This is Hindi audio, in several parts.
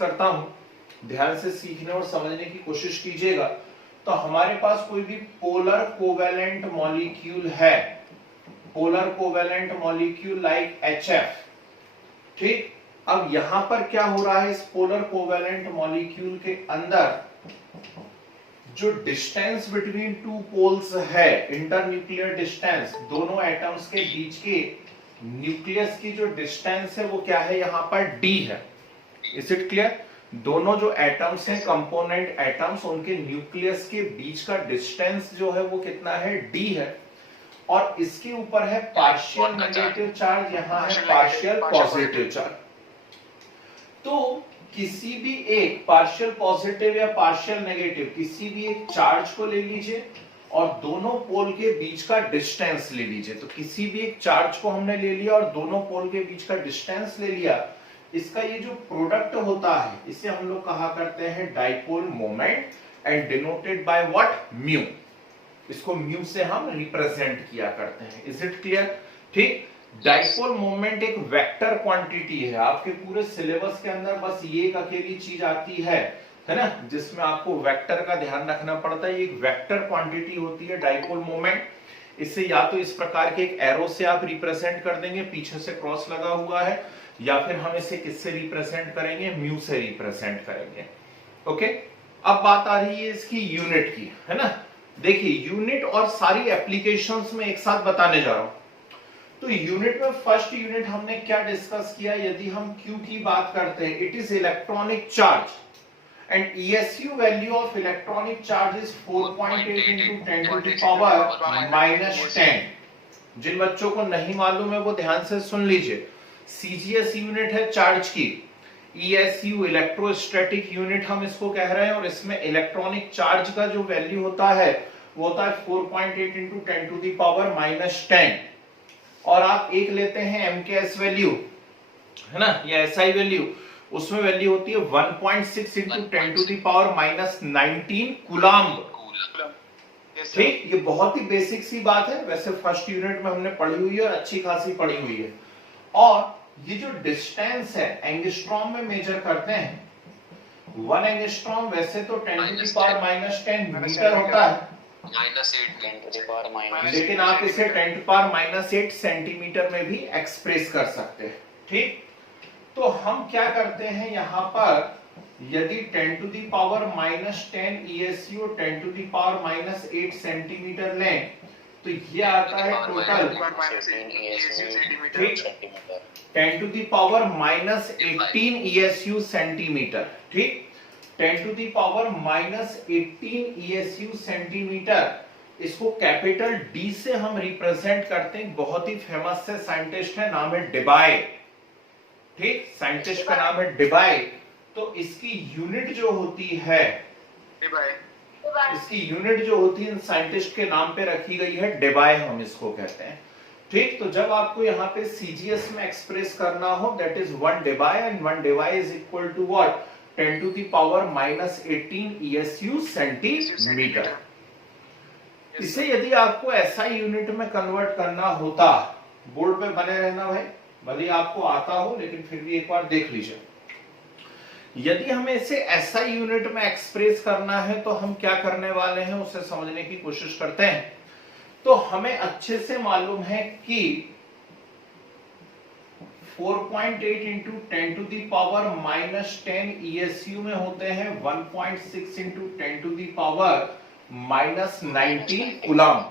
करता हूं, ध्यान से सीखने और समझने की कोशिश कीजिएगा। तो हमारे पास कोई भी पोलर कोवेलेंट मॉलिक्यूल है, polar covalent molecule like HF, ठीक। अब यहां पर क्या हो रहा है, इस पोलर कोवेलेंट मॉलिक्यूल के अंदर जो डिस्टेंस बिटवीन टू पोल्स है, इंटरन्यूक्लियर डिस्टेंस, दोनों एटम्स के बीच के न्यूक्लियस की जो डिस्टेंस है वो क्या है, यहां पर d है। Is it clear? दोनों जो एटम्स हैं, कंपोनेंट एटम्स, उनके न्यूक्लियस के बीच का डिस्टेंस जो है वो कितना है, d है। और इसके ऊपर है पार्शियल नेगेटिव चार्ज, यहां है पार्शियल पॉजिटिव चार्ज। तो किसी भी एक पार्शियल पॉजिटिव या पार्शियल नेगेटिव किसी भी एक चार्ज को ले लीजिए और दोनों पोल के बीच का डिस्टेंस ले लीजिए। तो किसी भी एक चार्ज को हमने ले लिया और दोनों पोल के बीच का डिस्टेंस ले लिया, इसका ये जो प्रोडक्ट होता है इसे हम लोग कहा करते हैं dipole moment, and denoted by what, mu. इसको म्यू से हम रिप्रेजेंट किया करते हैं। Is it clear? ठीक। डाइपोल मोमेंट एक वेक्टर क्वांटिटी है, आपके पूरे सिलेबस के अंदर बस ये एक अकेली चीज आती है ना, जिसमें आपको वेक्टर का ध्यान रखना पड़ता है। एक वेक्टर क्वांटिटी होती है डाइपोल मोमेंट। इसे या तो इस प्रकार के एक एरो से आप रिप्रेजेंट कर देंगे, पीछे से क्रॉस लगा हुआ है, या फिर हम इसे किससे रिप्रेजेंट करेंगे, म्यू से रिप्रेजेंट करेंगे। ओके, अब बात आ रही है इसकी यूनिट की, है ना। देखिए, यूनिट और सारी एप्लीकेशंस में एक साथ बताने जा रहा हूं। तो यूनिट में फर्स्ट यूनिट हमने क्या डिस्कस किया, यदि हम Q की बात करते हैं, it is electronic charge, and ESU value of electronic charge is 4.8 into 10 to the power -10। जिन बच्चों को नहीं मालूम है वो ध्यान से सुन लीजिए। CGS यूनिट है चार्ज की, ESU इलेक्ट्रोस्टैटिक यूनिट हम इसको कह रहे हैं, और इसमें इलेक्ट्रॉनिक चार्ज का जो वैल्यू होता है वो होता है 4.8 into 10 to the power -10। और आप एक लेते हैं MKS वैल्यू, है ना, या SI वैल्यू, उसमें वैल्यू होती है 1.6 into 10 to the power -19 coulomb. ठीक, ये बहुत ही बेसिक सी बात है, वैसे फर्स्ट यूनिट में हमने पढ़ी हुई है और अच्छी खासी पढ़ी हुई है। और ये जो डिस्टेंस है एंगस्ट्रॉम में मेजर करते हैं। 1 एंगस्ट्रॉम वैसे तो 10 to the power -10 मीटर होता है, लेकिन आप इसे 10 to the power -8 सेंटीमीटर में भी एक्सप्रेस कर सकते हैं। ठीक, तो हम क्या करते हैं यहां पर, यदि 10 to the power -10 ESU 10 to the power -8 centimetre लें, तो ये आता है total 10 to the power -18 ESU centimetre. ठीक, 10 to the power -18 ESU centimetre, इसको कैपिटल D से हम रिप्रेजेंट करते हैं। बहुत ही फेमस से साइंटिस्ट है, नाम है डेबाय। ठीक, साइंटिस्ट का नाम है डेबाय। तो इसकी यूनिट जो होती है, इसकी यूनिट जो होती है साइंटिस्ट के नाम पे रखी गई है, डेबाय हम इसको कहते हैं। ठीक, तो जब आपको यहाँ पे CGS में एक्सप्रेस करना हो, that is 1 debye, and 1 debye is equal to what, 10 to the power -18 ESU centimetre. इसे यदि आपको SI यूनिट में कन्वर्ट करना होता, बोर्ड पे बने रहना भाई, भले आपको आता हो लेकिन फिर भी एक बार देख लीजिए। यदि हमें इसे SI यूनिट में एक्सप्रेस करना है तो हम क्या करने वाले हैं उसे समझने की कोशिश करते हैं। तो हमें अच्छे से मालूम है कि 4.8 into 10 to the power -10 ESU में होते हैं 1.6 into 10 to the power -19 coulomb.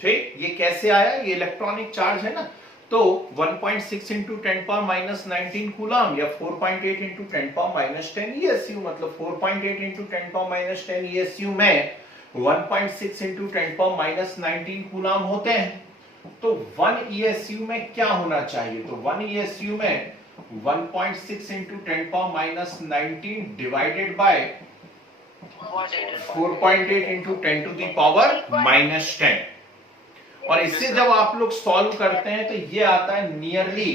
ठीक, ये कैसे आया, ये इलेक्ट्रॉनिक चार्ज है ना, तो 1.6 into 10 power -19 कूलम्ब या 4.8 into 10 power -10 ESU, मतलब 4.8 into 10 power -10 ESU में 1.6 into 10 power -19 कूलम्ब होते हैं। तो 1 ESU में क्या होना चाहिए, तो 1 ESU में 1.6 into 10 power -19 divided by 4.8 into 10 to the power -10। और इससे जब आप लोग सॉल्व करते हैं तो ये आता है nearly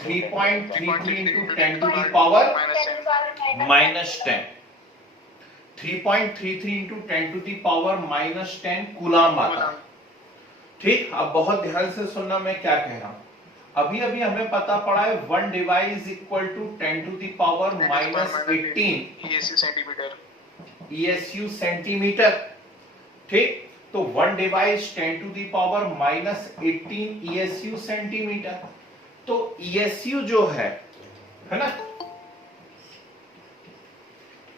3.33 into 10 to the power -10, 3.33 into 10 to the power -10 coulomb आता है। ठीक, अब बहुत ध्यान से सुनना मैं क्या कह रहा हूं। अभी अभी हमें पता पड़ा है 1 Debye equal to 10 to the power -18 ESU centimetre, ESU centimetre. ठीक, तो 1 Debye 10 to the power -18 ESU centimetre. तो ESU जो है ना,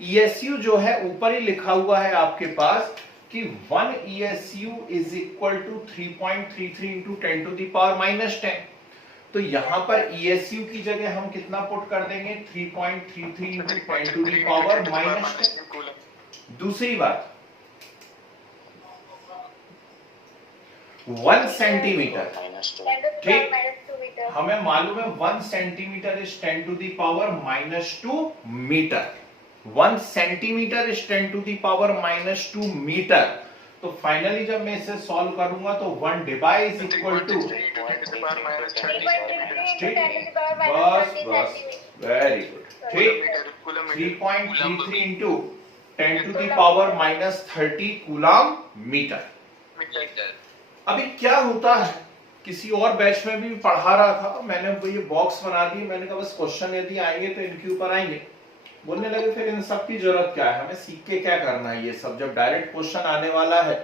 ESU जो है ऊपर ही लिखा हुआ है आपके पास कि 1 ESU is equal to 3.33 into 10 to the power -10। तो यहां पर ESU की जगह हम कितना पुट कर देंगे, 3.33 इंटू 10 टू द पावर -10। दूसरी बात, 1 सेंटीमीटर, ठीक, हमें मालूम है 1 centimetre is 10 to the power -2 metre. 1 centimetre is 10 to the power -2 metre. तो फाइनली जब मैं इसे सॉल्व करूंगा तो 1 डिवाइस इक्वल टू, बस वेरी गुड, ठीक, 3.33 into 10 to the power -30 coulomb metre. अभी क्या होता है, किसी और बैच में भी पढ़ा रहा था, मैंने वो ये बॉक्स बना दिए, मैंने कहा बस क्वेश्चन यदि आएंगे तो इनके ऊपर आएंगे। बोलने लगे फिर इन सब की जरूरत क्या है, हमें सीख के क्या करना है, ये सब जब डायरेक्ट क्वेश्चन आने वाला है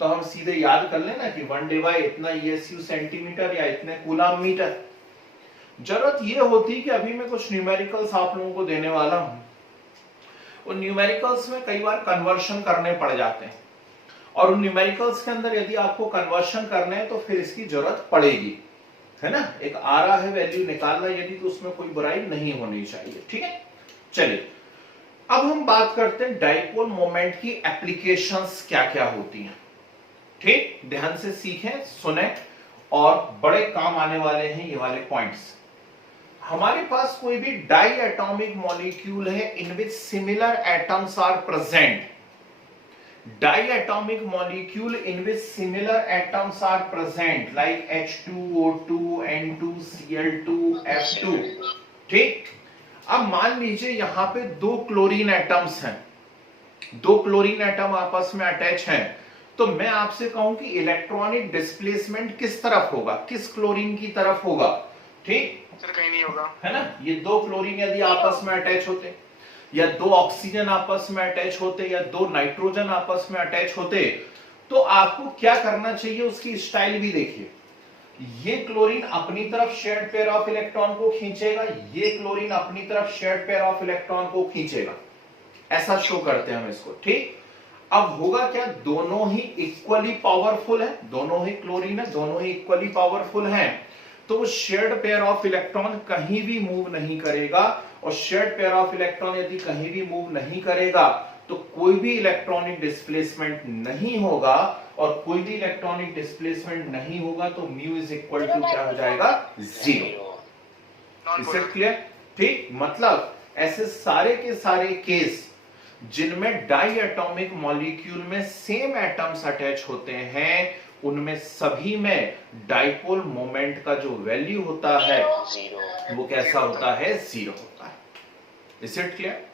तो हम सीधे याद कर लेना कि 1 डिवाइड इतना ESU सेंटीमीटर या इतने कूलम मीटर। जरूरत ये होती कि अभी मैं कुछ न्यूमेरिकल्स आप लोगों को देने वाला हूं, उन न्यूमेरिकल्स में कई बार कन्वर्शन करने पड़ जाते हैं, और उन न्यूमेरिकल्स के अंदर यदि आपको कन्वर्शन करने हैं तो फिर इसकी जरूरत पड़ेगी, है ना। एक आ रहा है वैल्यू निकालना यदि, तो उसमें कोई बुराई नहीं होनी चाहिए, ठीक है। चलिए अब हम बात करते हैं डाइपोल मोमेंट की एप्लीकेशंस क्या क्या होती हैं। ठीक, ध्यान से सीखें, सुने, और बड़े काम आने वाले हैं ये वाले पॉइंट्स। हमारे पास कोई भी डाई एटॉमिक मॉलिक्यूल है in which similar atoms are present. Diatomic molecule in which similar atoms are present like H2O2, N2, Cl2, F2। ठीक, अब मान लीजिए यहां पे 2 क्लोरीन एटम्स हैं, 2 क्लोरीन एटम आपस में अटैच हैं, तो मैं आपसे कहूं कि इलेक्ट्रॉनिक डिस्प्लेसमेंट किस तरफ होगा, किस क्लोरीन की तरफ होगा। ठीक, सर कहीं नहीं होगा, है ना। ये 2 क्लोरीन यदि आपस में अटैच होते, या 2 ऑक्सीजन आपस में अटैच होते, या 2 नाइट्रोजन आपस में अटैच होते, तो आपको क्या करना चाहिए, उसकी स्टाइल भी देखिए। ये क्लोरीन अपनी तरफ शेयर्ड पेयर ऑफ इलेक्ट्रॉन को खींचेगा, ये क्लोरीन अपनी तरफ शेयर्ड पेयर ऑफ इलेक्ट्रॉन को खींचेगा, ऐसा शो करते हैं हम इसको। ठीक, अब होगा क्या, दोनों ही इक्वली पावरफुल है, दोनों ही क्लोरीन है, दोनों ही इक्वली पावरफुल हैं, तो वो शेयर्ड पेयर ऑफ इलेक्ट्रॉन कहीं भी मूव नहीं करेगा, और शेयर्ड पेयर ऑफ इलेक्ट्रॉन यदि कहीं भी मूव नहीं करेगा तो कोई भी इलेक्ट्रॉनिक डिस्प्लेसमेंट नहीं होगा, और कोई भी इलेक्ट्रॉनिक डिस्प्लेसमेंट नहीं होगा तो म्यू इज इक्वल टू क्या हो जाएगा, 0। इससे क्लियर। ठीक, मतलब ऐसे सारे के सारे केस जिनमें डाई एटॉमिक मॉलिक्यूल में सेम एटम्स अटैच होते हैं, उनमें सभी में डाइपोल मोमेंट का जो वैल्यू होता है वो कैसा होता है, 0 होता है। Is it clear.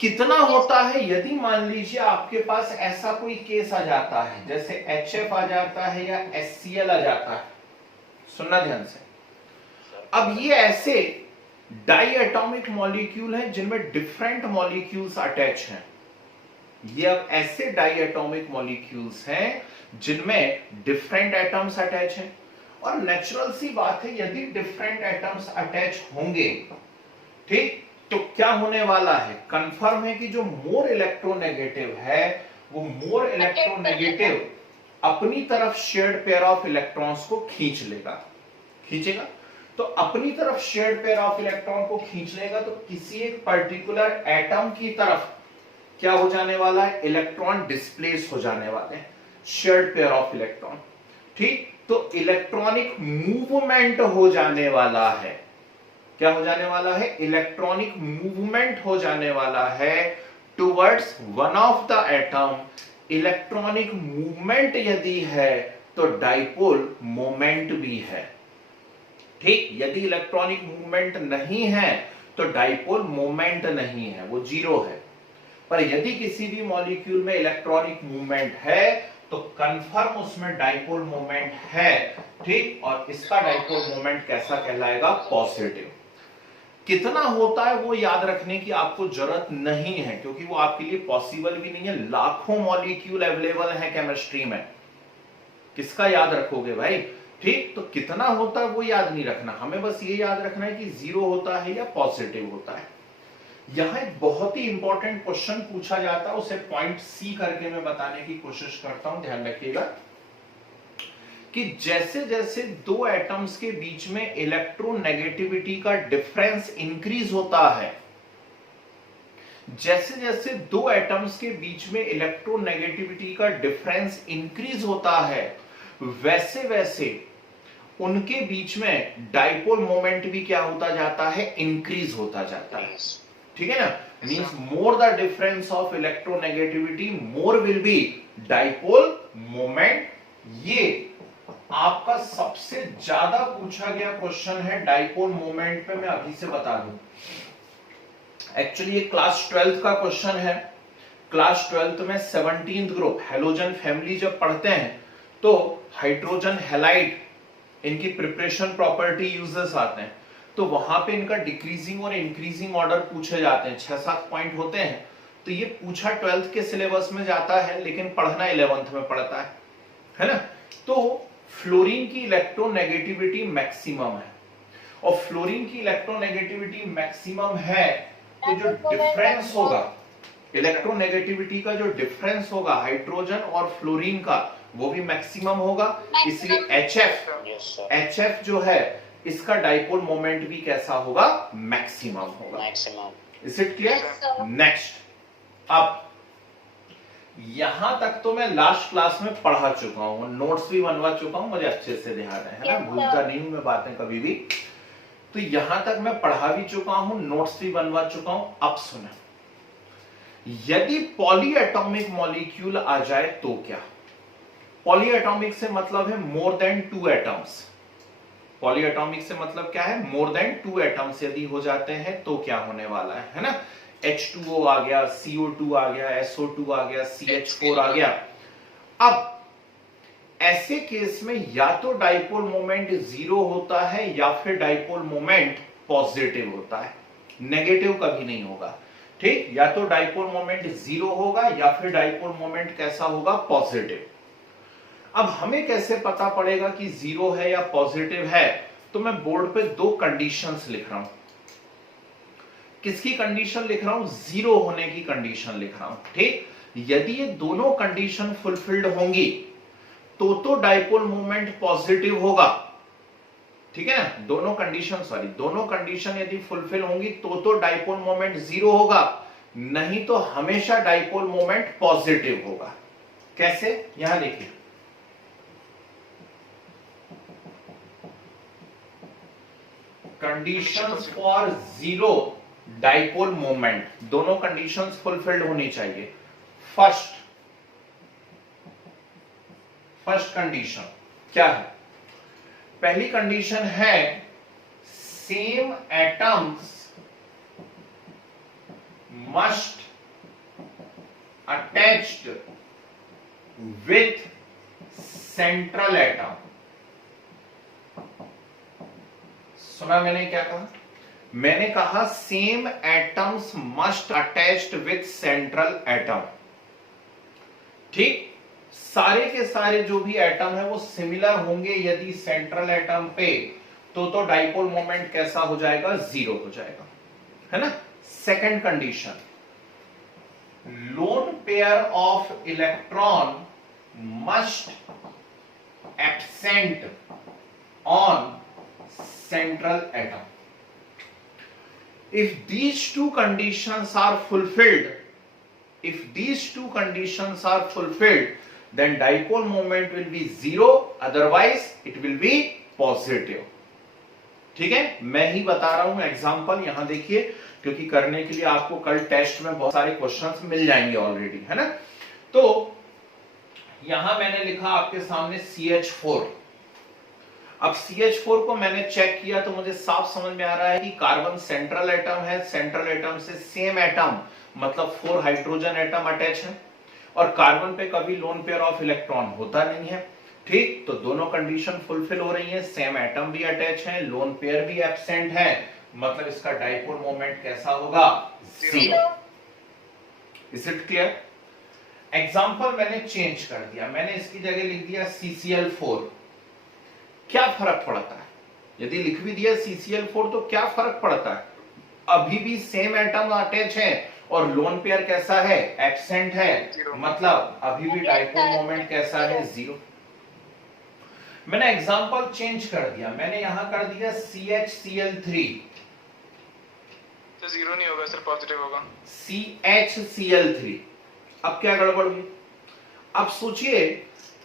कितना होता है, यदि मान लीजिए आपके पास ऐसा कोई केस आ जाता है, जैसे HF आ जाता है या HCl आ जाता है, सुनना ध्यान से। अब ये ऐसे डाई एटॉमिक मॉलिक्यूल हैं जिनमें डिफरेंट मॉलिक्यूल्स अटैच हैं, ये अब ऐसे डाई एटॉमिक मॉलिक्यूल्स हैं जिनमें डिफरेंट एटम्स अटैच हैं, और नेचुरल सी बात है यदि डिफरेंट एटम्स अटैच होंगे, ठीक, तो क्या होने वाला है, कंफर्म है कि जो मोर इलेक्ट्रोनेगेटिव है वो मोर इलेक्ट्रोनेगेटिव अपनी तरफ शेयर्ड पेयर ऑफ इलेक्ट्रॉन्स को खींच लेगा, खींचेगा। तो अपनी तरफ शेयर्ड पेयर ऑफ इलेक्ट्रॉन को खींच लेगा तो किसी एक पर्टिकुलर एटम की तरफ क्या हो जाने वाला है, इलेक्ट्रॉन डिस्प्लेस हो जाने वाले हैं, शेयर्ड पेयर ऑफ इलेक्ट्रॉन। ठीक, तो इलेक्ट्रॉनिक मूवमेंट हो जाने वाला है, क्या हो जाने वाला है, इलेक्ट्रॉनिक मूवमेंट हो जाने वाला है towards one of the atom. Electronic movement यदि है तो डाइपोल मोमेंट भी है। ठीक, यदि इलेक्ट्रॉनिक मूवमेंट नहीं है तो डाइपोल मोमेंट नहीं है, वो 0 है। पर यदि किसी भी मॉलिक्यूल में इलेक्ट्रॉनिक मूवमेंट है तो कंफर्म उसमें डाइपोल मोमेंट है, ठीक। और इसका डाइपोल मोमेंट कैसा कहलाएगा? पॉजिटिव। कितना होता है वो याद रखने की आपको जरूरत नहीं है, क्योंकि वो आपके लिए पॉसिबल भी नहीं है। लाखों मॉलिक्यूल अवेलेबल है केमिस्ट्री में, किसका याद रखोगे भाई, ठीक। तो कितना होता है वो याद नहीं रखना, हमें बस ये याद रखना है कि जीरो होता है या पॉजिटिव होता है। यहां एक बहुत ही इंपॉर्टेंट क्वेश्चन पूछा जाता है, उसे पॉइंट सी करके मैं बताने की कोशिश करता हूं, ध्यान रखिएगा कि जैसे जैसे दो एटम्स के बीच में इलेक्ट्रोनेगेटिविटी का डिफरेंस इंक्रीज होता है, जैसे जैसे दो एटम्स के बीच में इलेक्ट्रोनेगेटिविटी का डिफरेंस इंक्रीज होता है, वैसे वैसे उनके बीच में डाइपोल मोमेंट भी क्या होता जाता है? इंक्रीज होता जाता है, ठीक है ना। Means more the difference of electronegativity more will be dipole moment. ये आपका सबसे ज्यादा पूछा गया क्वेश्चन है डाइपोल मोमेंट पे, मैं अभी से बता दूं। एक्चुअली ये क्लास 12th का क्वेश्चन है। क्लास 12th में 17th ग्रुप हैलोजन फैमिली जब पढ़ते हैं तो हाइड्रोजन हैलाइड, इनकी प्रिपरेशन प्रॉपर्टी यूजेस आते हैं, तो वहां पे इनका डिक्रीजिंग और इंक्रीजिंग ऑर्डर पूछे जाते हैं, 6-7 पॉइंट होते हैं। तो ये पूछा 12th के सिलेबस में जाता है, लेकिन पढ़ना 11th में पड़ता है ना। तो फ्लोरीन की इलेक्ट्रोनेगेटिविटी मैक्सिमम है, और फ्लोरीन की इलेक्ट्रोनेगेटिविटी मैक्सिमम है, तो जो डिफरेंस होगा इलेक्ट्रोनेगेटिविटी का, जो डिफरेंस होगा हाइड्रोजन और फ्लोरीन का, वो भी मैक्सिमम होगा। इसलिए HF जो है इसका डाइपोल मोमेंट भी कैसा होगा? मैक्सिमम होगा। Is it clear? नेक्स्ट, अब यहां तक तो मैं लास्ट क्लास में पढ़ा चुका हूं, नोट्स भी बनवा चुका हूं, मुझे अच्छे से ध्यान है ना, भूलता नहीं हूं मैं बातें कभी भी। तो यहां तक मैं पढ़ा भी चुका हूं, नोट्स भी बनवा चुका हूं। अब सुना, यदि पॉली एटॉमिक मॉलिक्यूल आ जाए तो क्या? पॉली एटॉमिक से मतलब है more than 2 atoms. Poly atomic से मतलब क्या है? मोर देन 2 एटम्स यदि हो जाते हैं तो क्या होने वाला है ना। H2O आ गया, CO2 आ गया, SO2 आ गया, CH4 आ गया। अब ऐसे केस में या तो डाइपोल मोमेंट 0 होता है या फिर डाइपोल मोमेंट पॉजिटिव होता है, नेगेटिव कभी नहीं होगा, ठीक। या तो डाइपोल मोमेंट 0 होगा या फिर डाइपोल मोमेंट कैसा होगा? पॉजिटिव। अब हमें कैसे पता पड़ेगा कि 0 है या पॉजिटिव है? तो मैं बोर्ड पे 2 कंडीशंस लिख रहा हूं। किसकी कंडीशन लिख रहा हूं? 0 होने की कंडीशन लिख रहा हूं, ठीक। यदि ये दोनों कंडीशन फुलफिल्ड होंगी तो डाइपोल मोमेंट पॉजिटिव होगा, ठीक है ना। दोनों कंडीशन यदि फुलफिल होंगी तो डाइपोल मोमेंट 0 होगा, नहीं तो हमेशा डाइपोल मोमेंट पॉजिटिव होगा। कैसे? यहां देखिए, कंडीशंस फॉर 0 डाइपोल मोमेंट, दोनों कंडीशंस फुलफिल्ड होनी चाहिए। फर्स्ट कंडीशन क्या है? पहली कंडीशन है same atoms must attached with central atom. सुना मैंने क्या कहा? मैंने कहा same atoms must attached with central atom, ठीक। सारे के सारे जो भी एटम है वो सिमिलर होंगे यदि सेंट्रल एटम पे, तो डाइपोल मोमेंट कैसा हो जाएगा? 0 हो जाएगा, है ना। Second condition, lone pair of electron must absent on central atom. If these two conditions are fulfilled, then dipole moment will be 0, otherwise it will be positive. ठीक है, मैं ही बता रहा हूं एग्जांपल, यहां देखिए, क्योंकि करने के लिए आपको कल टेस्ट में बहुत सारे क्वेश्चंस मिल जाएंगे ऑलरेडी, है ना। तो यहां मैंने लिखा आपके सामने CH4। अब CH4 को मैंने चेक किया तो मुझे साफ समझ में आ रहा है कि कार्बन सेंट्रल एटम है, सेंट्रल एटम से सेम एटम मतलब 4 हाइड्रोजन एटम अटैच है। और कार्बन पे कभी लोन पेयर ऑफ इलेक्ट्रॉन होता नहीं है। ठीक, तो दोनों कंडीशन फुलफिल हो रही है, सेम एटम भी अटैच है, लोन पेयर भी एब्सेंट है, मतलब इसका डाइपोल मोमेंट कैसा होगा? Zero. Is it clear? Example मैंने चेंज कर दिया, मैंने इसकी जगह लिख दिया CCl4। क्या फर्क पड़ता है? यदि लिख भी दिया CCl4 तो क्या फर्क पड़ता है? अभी भी सेम एटम अटैच है और लोन पेयर कैसा है? एब्सेंट है, मतलब अभी भी डाइपोल मोमेंट कैसा है? जीरो। मैंने एग्जाम्पल चेंज कर दिया, मैंने यहां कर दिया CHCl3, तो जीरो नहीं होगा सर, पॉजिटिव होगा। CHCl3। अब क्या गड़बड़ हुई? अब सोचिए,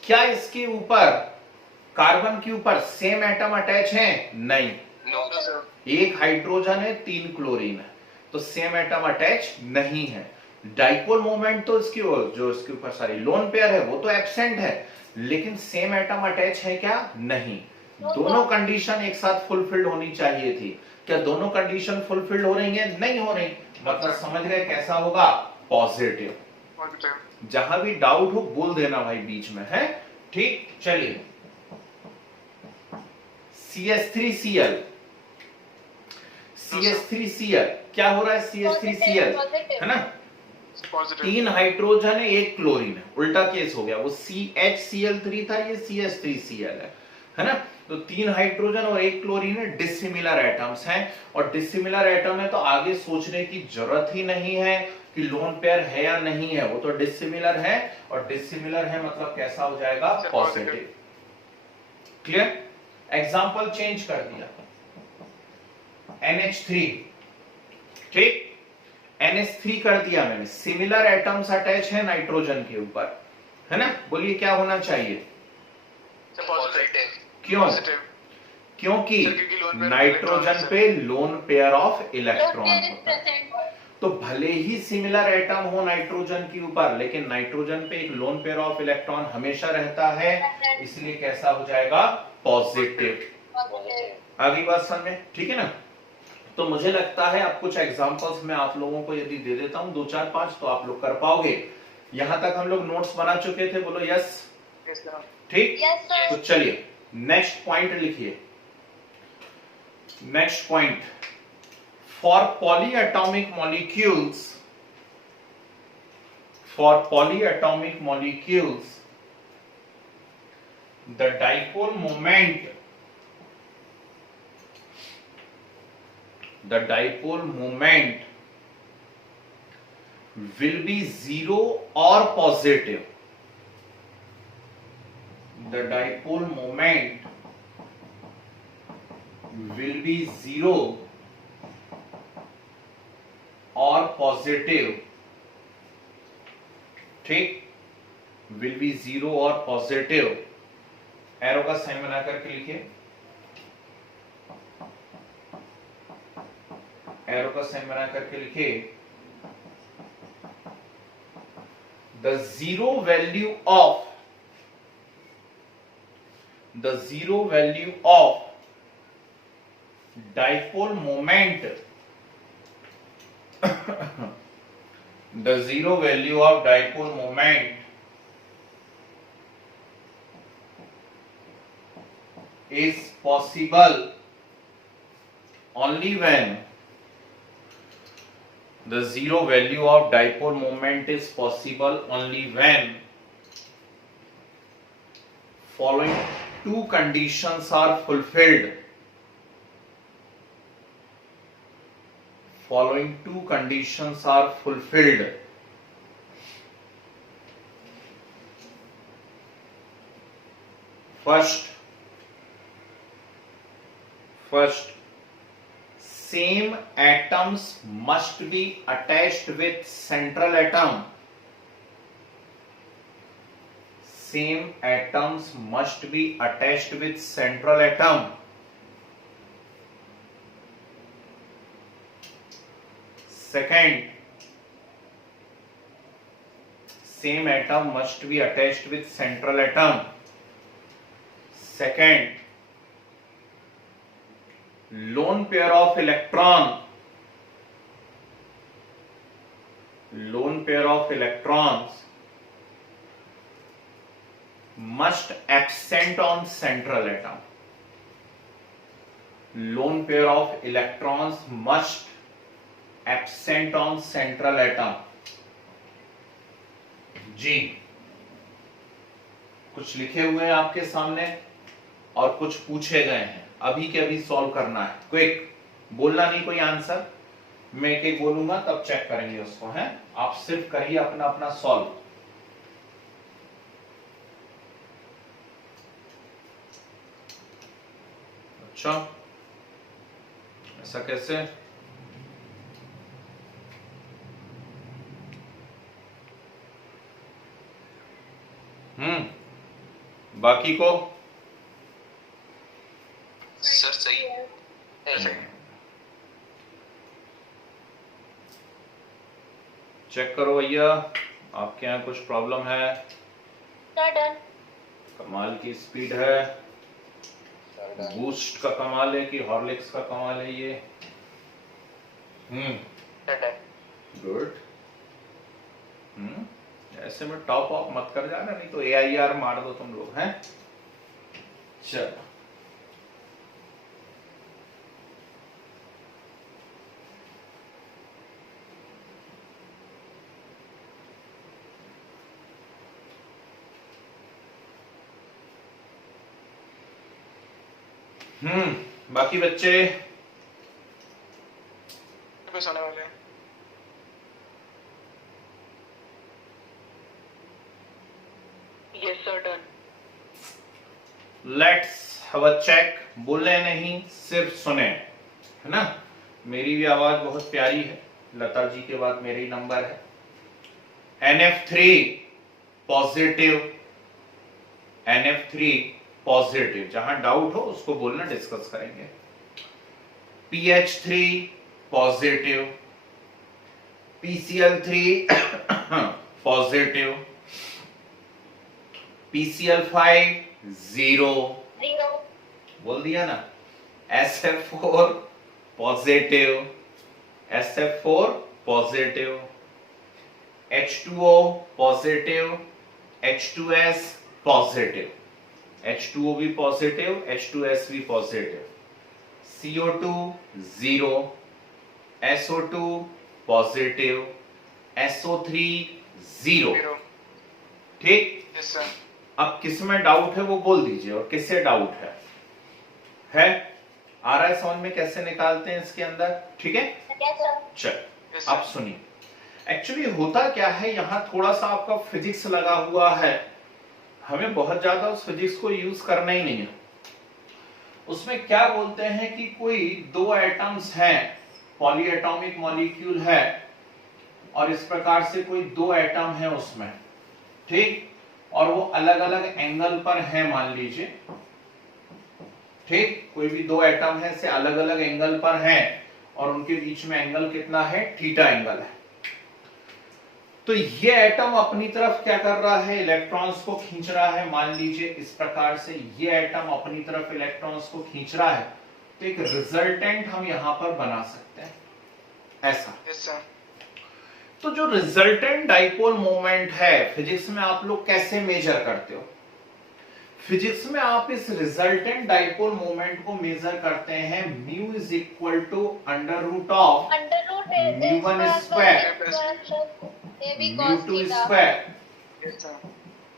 क्या इसके ऊपर कार्बन के ऊपर सेम एटम अटैच है? नहीं, नो सर। एक हाइड्रोजन है, 3 क्लोरीन है, तो सेम एटम अटैच नहीं है। डाइपोल मोमेंट तो इसकी जो इसके ऊपर सारी लोन पेयर है वो तो एब्सेंट है, लेकिन सेम एटम अटैच है क्या? नहीं। दोनों कंडीशन एक साथ फुलफिल्ड होनी चाहिए थी। क्या दोनों कंडीशन फुलफिल्ड हो रही है? नहीं हो रही, मतलब समझ गए कैसा होगा? पॉजिटिव। जहां भी डाउट हो बोल देना भाई बीच में, है ठीक। चलिए CH3Cl, CH3Cl क्या हो रहा है? CH3Cl है ना, 3 हाइड्रोजन है, 1 क्लोरीन है, उल्टा केस हो गया। वो CHCl3 था, ये CH3Cl है ना। तो 3 हाइड्रोजन और 1 क्लोरीन है, डिसिमिलर एटम्स हैं, और डिसिमिलर एटम है तो आगे सोचने की जरूरत ही नहीं है कि लोन पेयर है या नहीं है, वो तो डिसिमिलर है, और डिसिमिलर है मतलब कैसा हो जाएगा? पॉजिटिव। क्लियर? एग्जाम्पल चेंज कर दिया, NH3, ठीक, NH3 कर दिया मैंने, सिमिलर एटम्स अटैच है नाइट्रोजन के ऊपर, है ना। बोलिए क्या होना चाहिए? पॉजिटिव। क्यों? क्योंकि नाइट्रोजन पे लोन पेयर ऑफ इलेक्ट्रॉन होता है। तो भले ही सिमिलर एटम हो नाइट्रोजन के ऊपर, लेकिन नाइट्रोजन पे एक लोन पेयर ऑफ इलेक्ट्रॉन हमेशा रहता है, इसलिए कैसा हो जाएगा? पॉजिटिव। आगे बात समझ में? ठीक है ना। तो मुझे लगता है अब कुछ एग्जांपल्स मैं आप लोगों को यदि दे देता हूं 2 4 5 तो आप लोग कर पाओगे। यहां तक हम लोग नोट्स बना चुके थे, बोलो यस। ठीक, तो चलिए नेक्स्ट पॉइंट लिखिए। Next point, for polyatomic molecules, for polyatomic molecules the dipole moment, the dipole moment will be zero or positive. The dipole moment will be zero or positive. ठीक, will be zero or positive. Arrow का साइन बना करके लिखिए, एरो का साइन बना करके लिखिए, the zero value of dipole moment the zero value of dipole moment is possible only when the zero value of dipole moment is possible only when following 2 conditions are fulfilled. Following 2 conditions are fulfilled. First, same atoms must be attached with central atom. Same atoms must be attached with central atom. Second, same atom must be attached with central atom. Second, lone pair of electrons must absent on central atom. Lone pair of electrons must absent on central atom. जी, कुछ लिखे हुए हैं आपके सामने और कुछ पूछे गए हैं, अभी के अभी सॉल्व करना है। क्विक, बोलना नहीं कोई आंसर, मैं एक एक बोलूंगा तब चेक करेंगे उसको, है? आप सिर्फ करिए अपना अपना सॉल्व। अच्छा, ऐसा कैसे? बाकी को सर सही है। चेक करो भैया, आपके यहाँ कुछ प्रॉब्लम है? डन। कमाल की स्पीड है, बूस्ट का कमाल है कि हॉर्लिक्स का कमाल है ये? गुड। ऐसे में टॉप ऑफ मत कर जाना, नहीं तो AIR मार दो तुम लोग, हैं? चलो, बाकी बच्चे सोने वाले हैं। Yes sir, done. Let's have a check. बोले नहीं, सिर्फ सुने, है ना? मेरी भी आवाज बहुत प्यारी है, लता जी के बाद मेरे ही नंबर है। NF3 positive, NF3 positive. जहां डाउट हो उसको बोलना, डिस्कस करेंगे। PH3 positive, PCl3 positive, PCl5 0, बोल दिया ना। SF4 positive, SF4 positive, H2O positive, H2S positive, H2O भी पॉजिटिव, H2S भी positive, CO2 0, SO2 positive, SO3 0। ठीक? Yes sir. अब किस में डाउट है वो बोल दीजिए, और किससे डाउट है? आ रहा है समझ में कैसे निकालते हैं इसके अंदर? ठीक है, चल अब सुनिए। एक्चुअली होता क्या है, यहां थोड़ा सा आपका फिजिक्स लगा हुआ है, हमें बहुत ज्यादा उस फिजिक्स को यूज करना ही नहीं है। उसमें क्या बोलते हैं कि कोई दो एटम्स हैं, पॉली एटॉमिक मॉलिक्यूल है, और इस प्रकार से कोई दो एटम है उसमें, ठीक? और वो अलग अलग एंगल पर है, मान लीजिए, ठीक? कोई भी दो एटम है से अलग अलग एंगल पर हैं, और उनके बीच में एंगल कितना है? थीटा एंगल है। तो ये एटम अपनी तरफ क्या कर रहा है? इलेक्ट्रॉन्स को खींच रहा है। मान लीजिए इस प्रकार से ये एटम अपनी तरफ इलेक्ट्रॉन्स को खींच रहा है, तो एक रिजल्टेंट हम यहां पर बना सकते हैं, ऐसा। Yes sir. तो जो रिजल्टेंट डाइपोल मोमेंट है, फिजिक्स में आप लोग कैसे मेजर करते हो? फिजिक्स में आप इस रिजल्टेंट डाइपोल मोमेंट को मेजर करते हैं mu is equal to under root of mu one square mu two square yes sir.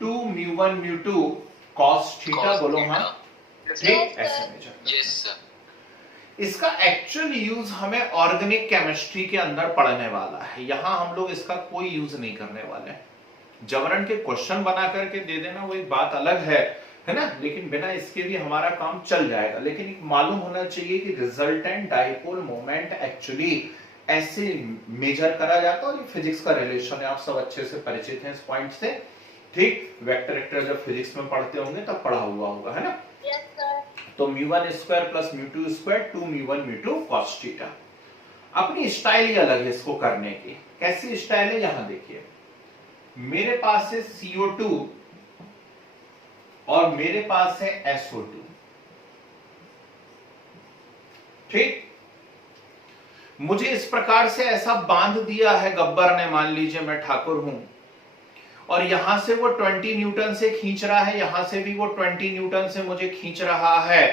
2 mu one mu two cos theta. बोलो हाँ, ठीक? ऐसे मेजर। Yes sir. इसका एक्चुअल यूज हमें ऑर्गेनिक केमिस्ट्री के अंदर पढ़ने वाला है, यहां हम लोग इसका कोई यूज नहीं करने वाले हैं। जबरन के क्वेश्चन बना करके दे देना वो एक बात अलग है ना? लेकिन बिना इसके भी हमारा काम चल जाएगा। लेकिन एक मालूम होना चाहिए कि रिजल्टेंट डाइपोल मोमेंट एक्चुअली ऐसे मेजर करा जाता है, और ये फिजिक्स का रिलेशन है, आप सब अच्छे से परिचित हैं इस पॉइंट से, ठीक? वेक्टर वेक्टर जब फिजिक्स में पढ़ते होंगे तब पढ़ा हुआ होगा, है ना? Yes sir. तो mu one square plus mu two square 2 mu one mu two cos theta. अपनी स्टाइल ही अलग है इसको करने की। कैसी स्टाइल है? यहां देखिए, मेरे पास है CO2 और मेरे पास है SO2, ठीक? मुझे इस प्रकार से ऐसा बांध दिया है गब्बर ने, मान लीजिए मैं ठाकुर हूं, और यहां से वो 20 न्यूटन से खींच रहा है, यहां से भी वो 20 न्यूटन से मुझे खींच रहा है,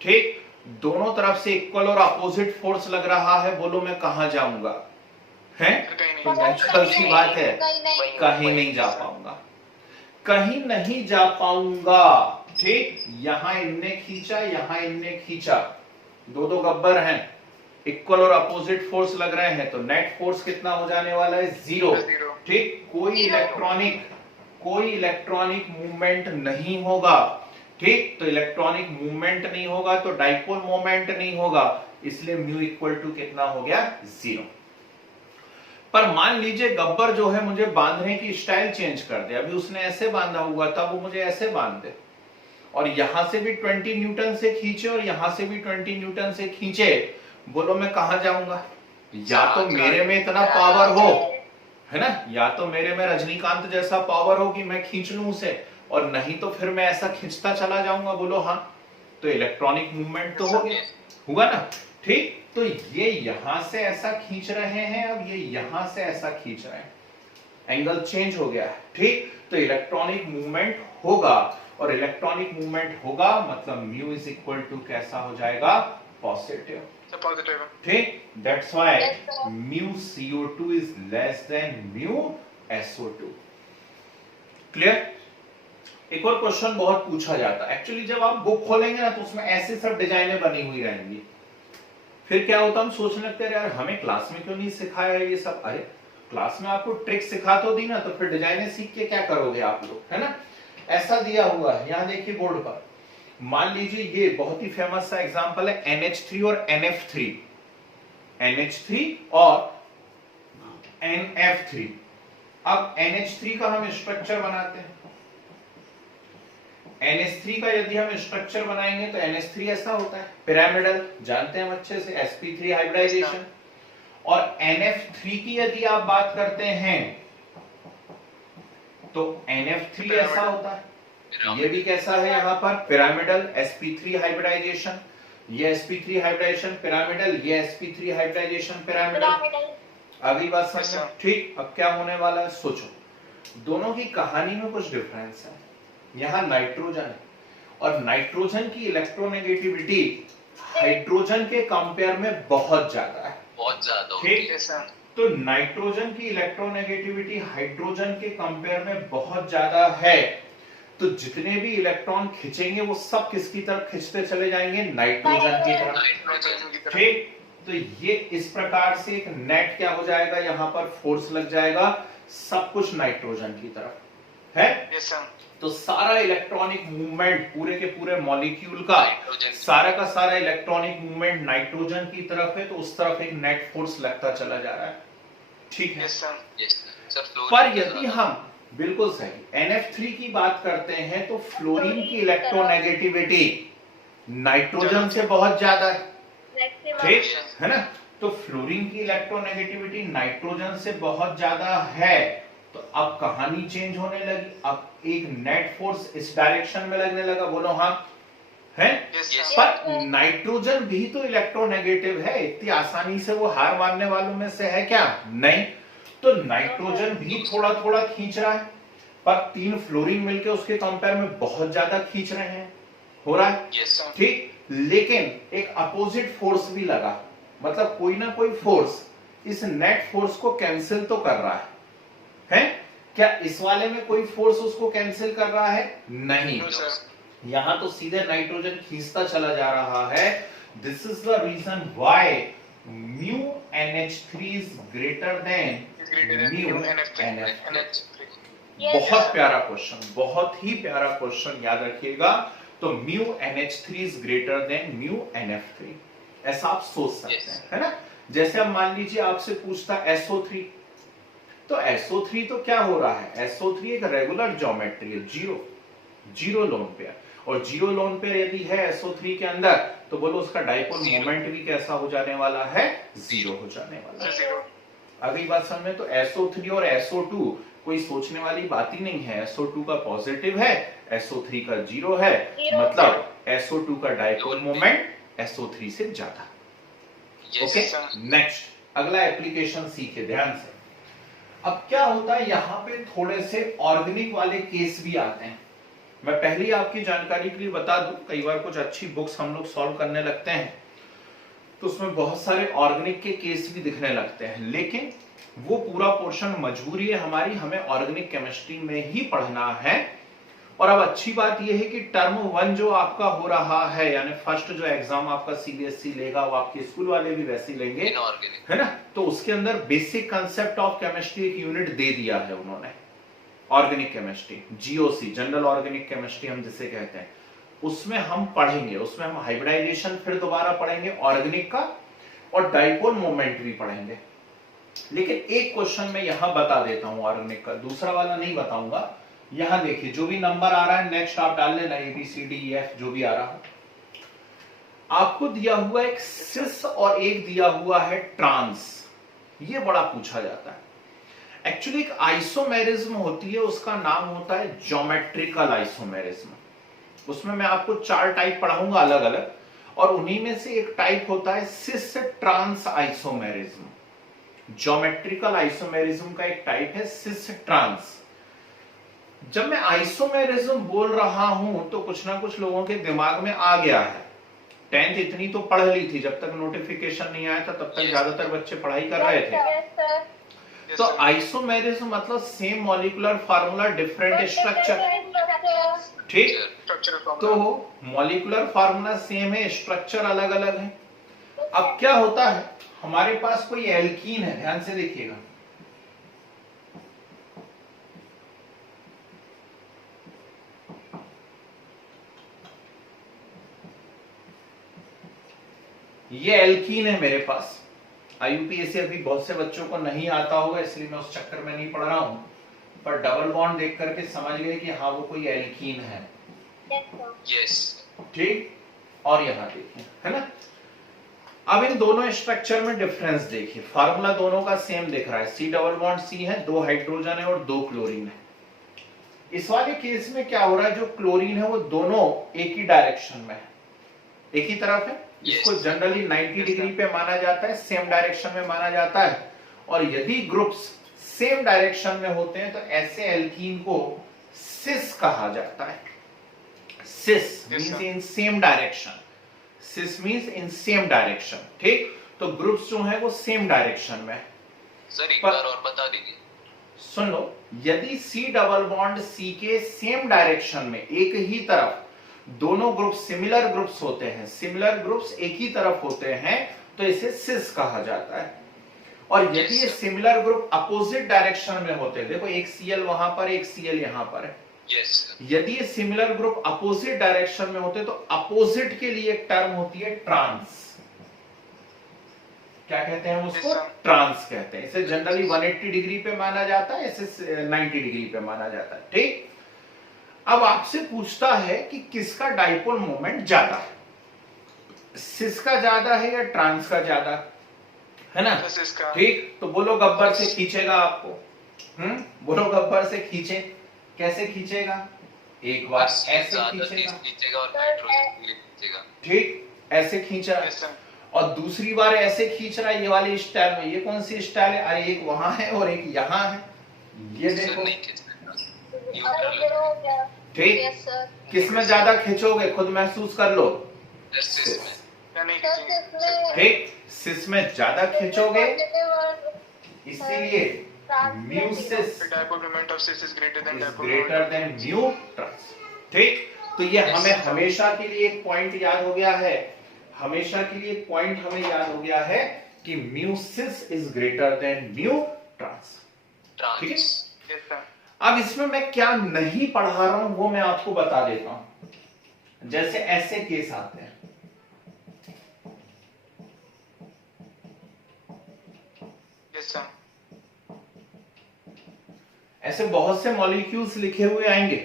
ठीक। दोनों तरफ से इक्वल और अपोजिट फोर्स लग रहा है, बोलो मैं कहां जाऊंगा? है तो नेचुरल सी बात है, कहीं नहीं जा पाऊंगा, कहीं नहीं जा पाऊंगा, ठीक। यहां इनने खींचा, यहां इनने खींचा, दो दो गब्बर हैं, इक्वल और अपोजिट फोर्स लग रहे हैं, तो नेट फोर्स कितना हो जाने वाला है? 0, ठीक। कोई इलेक्ट्रॉनिक मूवमेंट नहीं होगा, ठीक। तो इलेक्ट्रॉनिक मूवमेंट नहीं होगा तो डाइपोल मोमेंट नहीं होगा, इसलिए म्यू इक्वल टू कितना हो गया? 0। पर मान लीजिए गब्बर जो है मुझे बांधने की स्टाइल चेंज कर दे, अभी उसने ऐसे बांधा हुआ था, वो मुझे ऐसे बांध दे, और यहां से भी 20 न्यूटन से खींचे और यहां से भी 20 न्यूटन से खींचे, बोलो मैं कहां जाऊंगा? या तो मेरे में इतना पावर हो, है ना, या तो मेरे में रजनीकांत जैसा पावर हो कि मैं खींच लूं उसे, और नहीं तो फिर मैं ऐसा खींचता चला जाऊंगा, बोलो हाँ। तो इलेक्ट्रॉनिक मूवमेंट तो होगा ना, ठीक। तो ये यहां से ऐसा खींच रहे हैं, अब ये यहां से ऐसा खींच रहे हैं, एंगल चेंज हो गया है, ठीक। तो इलेक्ट्रॉनिक मूवमेंट होगा, और इलेक्ट्रॉनिक मूवमेंट होगा मतलब म्यू इज इक्वल टू कैसा हो जाएगा? पॉजिटिव, ठीक। That's why mu CO2 is less than mu SO2। Clear? एक और क्वेश्चन बहुत पूछा जाता है, एक्चुअली जब आप बुक खोलेंगे ना तो उसमें ऐसी सब डिजाइनें बनी हुई रहेंगी, फिर क्या होता, हम सोचने लगते हैं यार हमें क्लास में क्यों नहीं सिखाया ये सब? अरे क्लास में आपको ट्रिक सिखा तो दी ना, तो फिर डिजाइनें सीख के क्या करोगे आप लोग, है ना। ऐसा दिया हुआ है, यहां देखिए बोर्ड पर, मान लीजिए ये बहुत ही फेमस सा एग्जांपल है NH3 और NF3, NH3 और NF3। अब NH3 का हम स्ट्रक्चर बनाते हैं, NH3 का यदि हम स्ट्रक्चर बनाएंगे तो NH3 ऐसा होता है, पिरामिडल, जानते हैं हम अच्छे से, sp3 हाइब्रिडाइजेशन। और NF3 की यदि आप बात करते हैं तो NF3 ऐसा होता है, ये भी कैसा है, यहां पर पिरामिडल, sp3 हाइब्रिडाइजेशन, ये sp3 हाइब्रिडाइजेशन पिरामिडल, ये sp3 हाइब्रिडाइजेशन पिरामिडल। अगली बात समझो, ठीक। अब क्या होने वाला है, सोचो, दोनों की कहानी में कुछ डिफरेंस है। यहां नाइट्रोजन है, और नाइट्रोजन की इलेक्ट्रोनेगेटिविटी हाइड्रोजन के कंपेयर में बहुत ज्यादा है, बहुत ज्यादा, ठीक। तो नाइट्रोजन की इलेक्ट्रोनेगेटिविटी हाइड्रोजन के कंपेयर में बहुत ज्यादा है, तो जितने भी इलेक्ट्रॉन खींचेंगे वो सब किसकी तरफ खींचते चले जाएंगे? नाइट्रोजन की तरफ, ठीक। तो ये इस प्रकार से एक नेट क्या हो जाएगा, यहां पर फोर्स लग जाएगा, सब कुछ नाइट्रोजन की तरफ है। तो सारा इलेक्ट्रॉनिक मूवमेंट पूरे के पूरे मॉलिक्यूल का सारा इलेक्ट्रॉनिक मूवमेंट नाइट्रोजन की तरफ है, तो उस तरफ एक नेट फोर्स लगता चला जा रहा है, ठीक है। पर यदि हम, बिल्कुल सही, NF3 की बात करते हैं तो फ्लोरीन की इलेक्ट्रोनेगेटिविटी नाइट्रोजन से बहुत ज्यादा है, ठीक है ना। तो फ्लोरीन की इलेक्ट्रोनेगेटिविटी नाइट्रोजन से बहुत ज्यादा है, तो अब कहानी चेंज होने लगी, अब एक नेट फोर्स इस डायरेक्शन में लगने लगा, बोलो हाँ, है। पर नाइट्रोजन भी तो इलेक्ट्रोनेगेटिव है, इतनी आसानी से वो हार मानने वालों में से है क्या? नहीं। तो नाइट्रोजन भी थोड़ा थोड़ा खींच रहा है, पर 3 फ्लोरीन मिलकर उसके कंपेयर में बहुत ज्यादा खींच रहे हैं, हो रहा है, ठीक। लेकिन एक अपोजिट फोर्स भी लगा, मतलब कोई ना कोई फोर्स इस नेट फोर्स को कैंसिल तो कर रहा है? क्या इस वाले में कोई फोर्स उसको कैंसिल कर रहा है? नहीं, यहां तो सीधे नाइट्रोजन खींचता चला जा रहा है। This is the reason why mu NH3 is greater than mu NF3। बहुत प्यारा क्वेश्चन, बहुत ही प्यारा क्वेश्चन, याद रखिएगा। तो mu NH3 is greater than mu NF3, ऐसा आप सोच सकते हैं, है ना। जैसे अब मान लीजिए आपसे पूछता SO3, तो SO3 तो क्या हो रहा है, SO3 एक रेगुलर ज्योमेट्री है, जीरो लोन पेयर, और जीरो लोन पेयर यदि है SO3 के अंदर, तो बोलो उसका डाइपोल मोमेंट भी कैसा हो जाने वाला है? 0 हो जाने वाला है। अगली बात समझ में, तो SO3 और SO2 कोई सोचने वाली बात ही नहीं है, SO2 का पॉजिटिव है, SO3 का 0 है, मतलब SO2 का डाइपोल मोमेंट SO3 से ज्यादा। ओके, नेक्स्ट अगला एप्लीकेशन सीखे ध्यान से। अब क्या होता है, यहाँ पे थोड़े से ऑर्गेनिक वाले केस भी आते हैं। मैं पहले ही आपकी जानकारी के लिए बता दूं, कई बार कुछ अच्छी बुक्स हम लोग सॉल्व करने लगते हैं तो उसमें बहुत सारे ऑर्गेनिक के केस भी दिखने लगते हैं, लेकिन वो पूरा पोर्शन मजबूरी है हमारी, हमें ऑर्गेनिक केमिस्ट्री में ही पढ़ना है। और अब अच्छी बात यह है कि टर्म 1 जो आपका हो रहा है, यानी फर्स्ट जो एग्जाम आपका सीबीएसई लेगा वो आपके स्कूल वाले भी वैसे ही लेंगे, है ना, तो उसके अंदर बेसिक कंसेप्ट ऑफ केमिस्ट्री एक यूनिट दे दिया है उन्होंने, organic chemistry, GOC, general organic chemistry हम जिसे कहते हैं, उसमें हम पढ़ेंगे, उसमें हम हाइब्रिडाइजेशन फिर दोबारा पढ़ेंगे ऑर्गेनिक का, और डाइपोल मूवमेंट भी पढ़ेंगे। लेकिन एक क्वेश्चन मैं यहां बता देता हूं ऑर्गेनिक का, दूसरा वाला नहीं बताऊंगा। यहां देखिए जो भी नंबर आ रहा है नेक्स्ट आप डाल लेना, ABCDEF जो भी आ रहा है, आपको दिया हुआ एक सिस और एक दिया हुआ है ट्रांस। ये बड़ा पूछा जाता है। एक्चुअली एक आइसोमेरिज्म होती है, उसका नाम होता है ज्योमेट्रिकल आइसोमेरिज्म। उसमें मैं आपको 4 टाइप पढ़ाऊंगा अलग अलग, और उन्हीं में से एक टाइप होता है cis trans isomerism. Geometrical isomerism का एक टाइप है सिस ट्रांस। जब मैं आइसोमेरिज्म बोल रहा हूं तो कुछ ना कुछ लोगों के दिमाग में आ गया है, 10th इतनी तो पढ़ ली थी, जब तक नोटिफिकेशन नहीं आया था तब तक ज्यादातर बच्चे पढ़ाई कर रहे थे। तो आइसोमेरिज्म मतलब same molecular formula different structure, ठीक, तो मॉलिक्यूलर फार्मूला सेम है, स्ट्रक्चर अलग अलग है। अब क्या होता है, हमारे पास कोई एल्कीन है, ध्यान से देखिएगा, ये एल्कीन है मेरे पास। IUPAC अभी बहुत से बच्चों को नहीं आता होगा इसलिए मैं उस चक्कर में नहीं पढ़ रहा हूं, पर डबल बॉन्ड देख करके समझ गए कि हाँ वो कोई एल्कीन है, यस, ठीक। और यहां देखिए, है ना, अब इन दोनों स्ट्रक्चर में डिफरेंस देखिए, फार्मूला दोनों का सेम दिख रहा है, C डबल बॉन्ड C है, 2 हाइड्रोजन है और 2 क्लोरीन है। इस वाले केस में क्या हो रहा है, जो क्लोरीन है वो दोनों एक ही डायरेक्शन में है, एक ही तरफ है। इसको जनरली 90 डिग्री पे माना जाता है, सेम डायरेक्शन में माना जाता है। और यदि ग्रुप्स सेम डायरेक्शन में होते हैं तो ऐसे एल्कीन को सिस कहा जाता है। Cis means in same direction, cis means in same direction, ठीक। तो ग्रुप्स जो है वो सेम डायरेक्शन में है। सर एक बार और बता दीजिए। सुन लो, यदि C डबल बॉन्ड C के सेम डायरेक्शन में एक ही तरफ दोनों ग्रुप सिमिलर ग्रुप्स होते हैं, सिमिलर ग्रुप्स एक ही तरफ होते हैं, तो इसे सिस कहा जाता है। और यदि ये सिमिलर ग्रुप अपोजिट डायरेक्शन में होते हैं, देखो एक Cl वहां पर, एक Cl यहां पर है, यदि ये सिमिलर ग्रुप अपोजिट डायरेक्शन में होते हैं तो अपोजिट के लिए एक टर्म होती है ट्रांस। क्या कहते हैं उसको, ट्रांस कहते हैं। इसे जनरली 180 डिग्री पे माना जाता है, इसे 90 डिग्री पे माना जाता है, ठीक। अब आपसे पूछता है कि किसका डाइपोल मोमेंट ज्यादा है, सिस का ज्यादा है या ट्रांस का ज्यादा, है ना, ठीक। तो बोलो गब्बर से खींचेगा आपको, बोलो गब्बर से खींचे, कैसे खींचेगा, एक बार ऐसे खींचेगा और खींचेगा, ठीक, ऐसे खींचा, और दूसरी बार ऐसे खींच रहा है, ये वाली स्टाइल में। ये कौन सी स्टाइल है, अरे एक वहां है और एक यहां है, ये देखो, ठीक। किसमें ज्यादा खींचोगे खुद महसूस कर लो, ठीक, सिस में ज्यादा खींचोगे, इसीलिए mu cis is greater than mu trans, ठीक। तो ये हमें हमेशा के लिए एक पॉइंट याद हो गया है, हमेशा के लिए एक पॉइंट हमें याद हो गया है कि mu cis is greater than mu trans, ठीक है। अब इसमें मैं क्या नहीं पढ़ा रहा हूं वो मैं आपको बता देता हूं। जैसे ऐसे केस आते हैं, ऐसे बहुत से मॉलिक्यूल्स लिखे हुए आएंगे,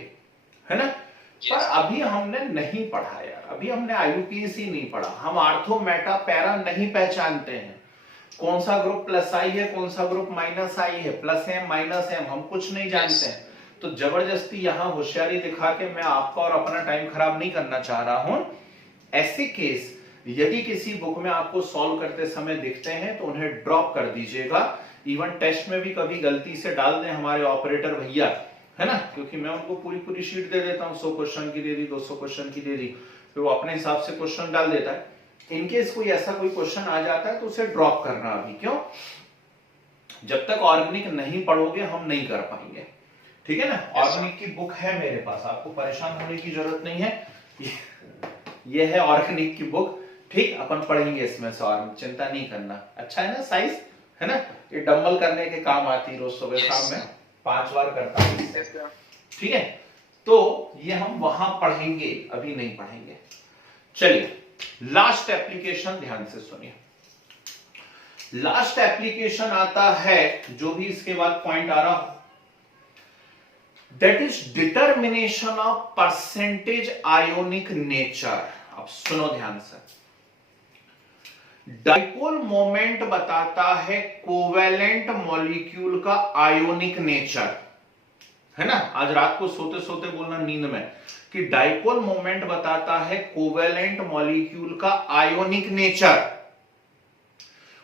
है ना, पर अभी हमने नहीं पढ़ा यार, अभी हमने IUPAC नहीं पढ़ा, हम आर्थो मेटा पैरा नहीं पहचानते हैं, कौन सा ग्रुप प्लस आई है, कौन सा ग्रुप माइनस आई है, प्लस एम माइनस एम, हम कुछ नहीं जानते हैं। तो जबरदस्ती यहां होशियारी दिखा के मैं आपका और अपना टाइम खराब नहीं करना चाह रहा हूं। ऐसे केस यदि किसी बुक में आपको सॉल्व करते समय दिखते हैं तो उन्हें ड्रॉप कर दीजिएगा, इवन टेस्ट में भी कभी गलती से डाल दें हमारे ऑपरेटर भैया, है ना, क्योंकि मैं उनको पूरी पूरी शीट दे देता हूँ, 100 क्वेश्चन की दे दी, 200 क्वेश्चन की दे दी, फिर वो अपने हिसाब से क्वेश्चन डाल देता है। इनकेस कोई ऐसा कोई क्वेश्चन आ जाता है तो उसे ड्रॉप करना अभी, क्यों, जब तक ऑर्गेनिक नहीं पढ़ोगे हम नहीं कर पाएंगे, ठीक है ना। ऑर्गेनिक की बुक है मेरे पास, आपको परेशान होने की जरूरत नहीं है, ये है ऑर्गेनिक की बुक, ठीक, अपन पढ़ेंगे इसमें से, और चिंता नहीं करना। अच्छा है ना साइज, है ना, ये डंबल करने के काम आती है, रोज सुबह शाम में 5 बार करता हूँ, ठीक है। तो ये हम वहां पढ़ेंगे, अभी नहीं पढ़ेंगे। चलिए लास्ट एप्लीकेशन ध्यान से सुनिए। लास्ट एप्लीकेशन आता है, जो भी इसके बाद पॉइंट आ रहा, that is determination of percentage ionic nature. अब सुनो ध्यान से, डाइपोल मोमेंट बताता है कोवेलेंट मॉलिक्यूल का आयोनिक नेचर, है ना। आज रात को सोते सोते बोलना नींद में कि डाइपोल मोमेंट बताता है कोवेलेंट मॉलिक्यूल का आयोनिक नेचर,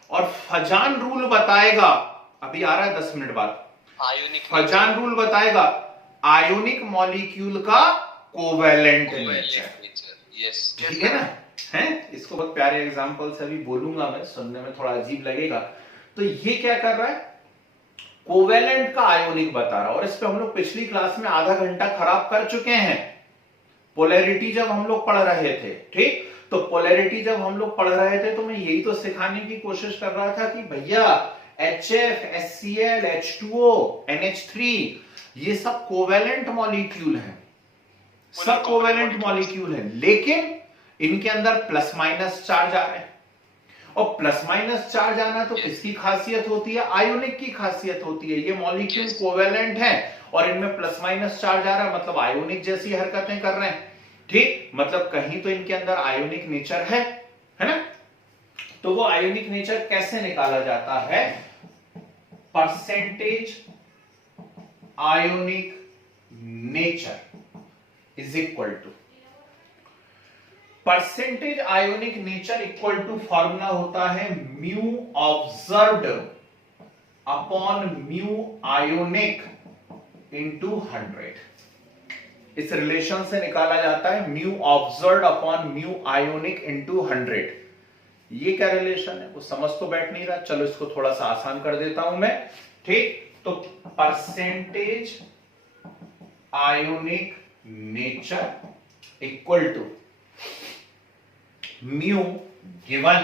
और फजान रूल बताएगा, अभी आ रहा है 10 मिनट बाद, आयोनिक फजान रूल बताएगा आयोनिक मॉलिक्यूल का कोवेलेंट नेचर, यस, ठीक है ना, है। इसको बहुत प्यारे एग्जांपल से अभी बोलूंगा मैं, सुनने में थोड़ा अजीब लगेगा। तो ये क्या कर रहा है, कोवेलेंट का आयोनिक बता रहा है, और इस पे हम लोग पिछली क्लास में आधा घंटा खराब कर चुके हैं, पोलैरिटी जब हम लोग पढ़ रहे थे, ठीक। तो पोलैरिटी जब हम लोग पढ़ रहे थे तो मैं यही तो सिखाने की कोशिश कर रहा था कि भैया HF, HCl, H2O, NH3 ये सब कोवेलेंट मॉलिक्यूल हैं, सब कोवेलेंट मॉलिक्यूल हैं, लेकिन इनके अंदर प्लस माइनस चार्ज आ रहे हैं, और प्लस माइनस चार्ज आना तो किसकी खासियत होती है, आयोनिक की खासियत होती है। ये मॉलिक्यूल कोवेलेंट है और इनमें प्लस माइनस चार्ज आ रहा है, मतलब आयोनिक जैसी हरकतें कर रहे हैं, ठीक, मतलब कहीं तो इनके अंदर आयोनिक नेचर है ना। तो वो आयोनिक नेचर कैसे निकाला जाता है, percentage ionic nature is equal to, percentage ionic nature equal to formula होता है mu observed upon mu ionic into 100। इस रिलेशन से निकाला जाता है mu observed upon mu ionic into 100। ये क्या रिलेशन है वो समझ तो बैठ नहीं रहा, चलो इसको थोड़ा सा आसान कर देता हूं मैं, ठीक। तो percentage ionic nature equal to mu given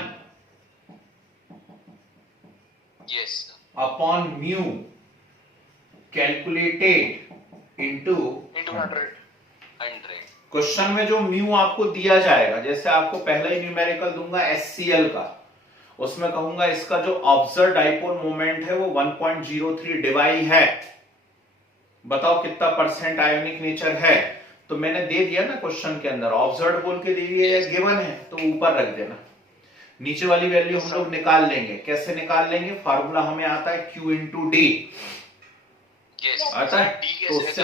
upon mu calculated into 100। Question में जो म्यू आपको दिया जाएगा, जैसे आपको पहला ही न्यूमेरिकल दूंगा HCl का, उसमें कहूंगा इसका जो ऑब्जर्व डाइपोल मोमेंट है वो 1.03 डिवाई है, बताओ कितना परसेंट आयोनिक नेचर है। तो मैंने दे दिया ना क्वेश्चन के अंदर, ऑब्जर्व बोल के दे दिया या गिवन है, तो ऊपर रख देना, नीचे वाली वैल्यू हम लोग निकाल लेंगे। कैसे निकाल लेंगे, फार्मूला हमें आता है Q इंटू डी, आता है, तो उससे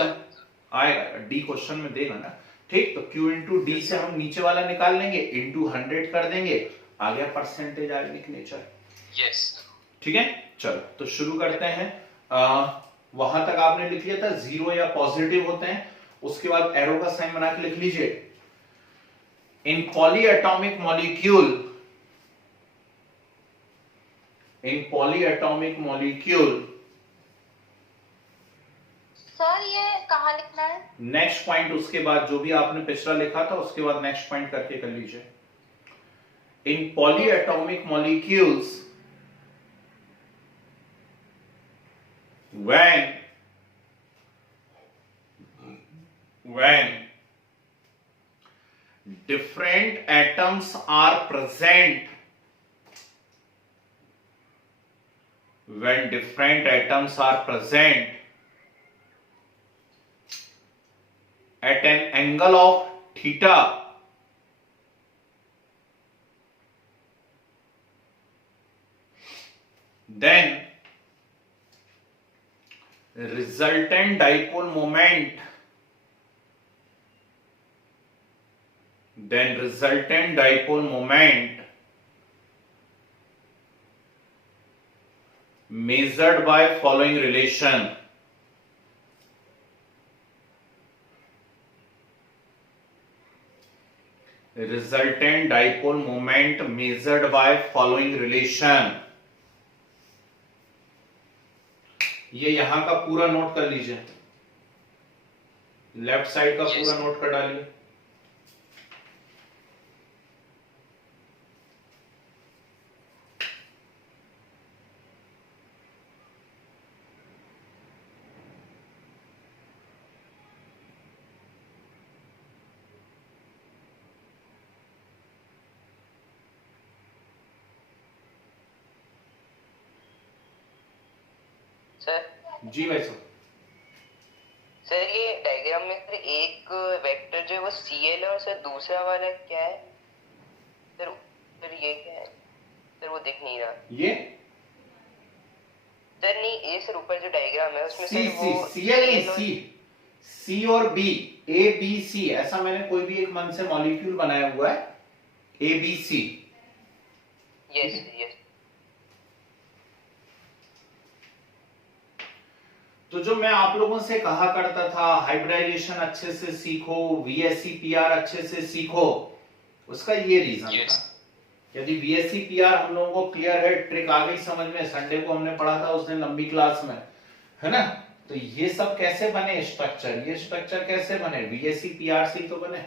आएगा, डी क्वेश्चन में देगा ना, ठीक। तो Q इंटू डी से हम नीचे वाला निकाल लेंगे, इंटू 100 कर देंगे, आ गया परसेंटेज आयोनिक नेचर, यस, ठीक है। चलो तो शुरू करते हैं। वहां तक आपने लिख लिया था, जीरो या पॉजिटिव होते हैं, उसके बाद एरो का साइन बना के लिख लीजिए। इन पॉलीएटॉमिक मॉलिक्यूल, इन पॉलीएटॉमिक मॉलिक्यूल, सर ये कहाँ लिखना है, नेक्स्ट पॉइंट उसके बाद जो भी आपने पिछला लिखा था उसके बाद नेक्स्ट पॉइंट करके कर लीजिए। इन polyatomic molecules when different atoms are present, when different atoms are present at an angle of theta, then resultant dipole moment, then resultant dipole moment measured by following relation. Resultant dipole moment measured by following relation. ये यहां का पूरा नोट कर लीजिए, लेफ्ट साइड का पूरा नोट कर डालिए। सर जी भाई साहब। सर ये डायग्राम में सर एक वेक्टर जो है वो CL है और सर दूसरा वाला क्या है सर? सर ये क्या है सर? वो दिख नहीं रहा। ये सर नहीं, ए सर ऊपर जो डायग्राम है उसमें सी सर वो CL नहीं, सी और बी, ए बी सी, ऐसा मैंने कोई भी एक मन से मॉलिक्यूल बनाया हुआ है, A B C. Yes yes. तो जो मैं आप लोगों से कहा करता था हाइब्रिडाइजेशन अच्छे से सीखो, VSEPR अच्छे से सीखो, उसका ये रीजन था। यदि VSEPR हम लोगों को क्लियर है, ट्रिक आ गई समझ में, संडे को हमने पढ़ा था उसने लंबी क्लास में, है ना? तो ये सब कैसे बने स्ट्रक्चर, ये स्ट्रक्चर कैसे बने, VSEPR से तो बने।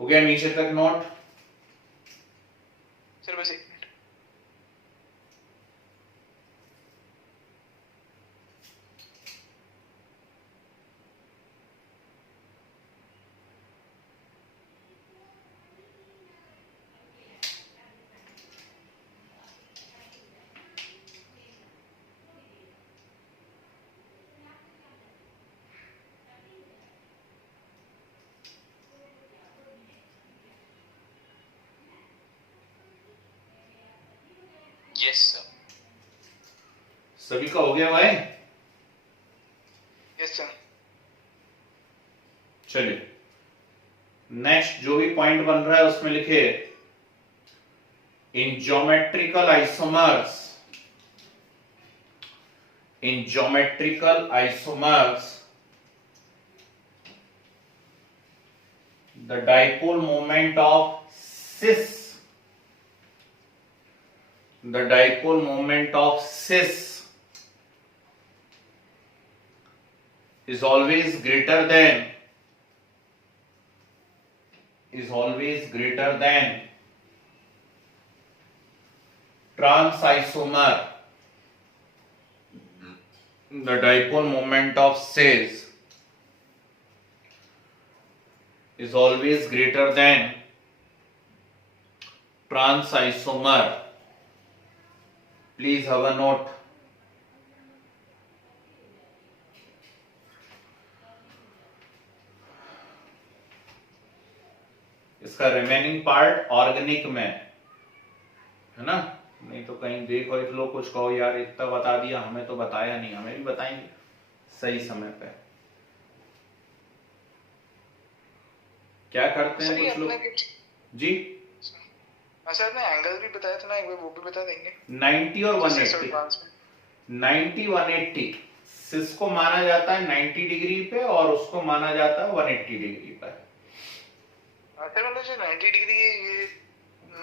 हो गया नीचे तक नोट? सर बस एक मिनट। Yes sir. सभी का हो गया भाई? Yes sir. चलिए नेक्स्ट जो भी पॉइंट बन रहा है उसमें लिखे इन geometrical isomers the dipole moment of cis is always greater than trans isomer. The dipole moment of cis is always greater than trans isomer. Please have a note. इसका रिमेनिंग पार्ट ऑर्गेनिक में है ना, नहीं तो कहीं देखो एक लोग कुछ कहो यार इतना बता दिया, हमें तो बताया नहीं, हमें भी बताएंगे सही समय पे। क्या करते हैं कुछ लोग जी? सर ने एंगल भी बताया था ना एक बार, वो भी बता देंगे। 90 और 180, 90 180 सिस को माना जाता है 90 डिग्री पे और उसको माना जाता है 180 डिग्री पे। सर मतलब जो 90 डिग्री है ये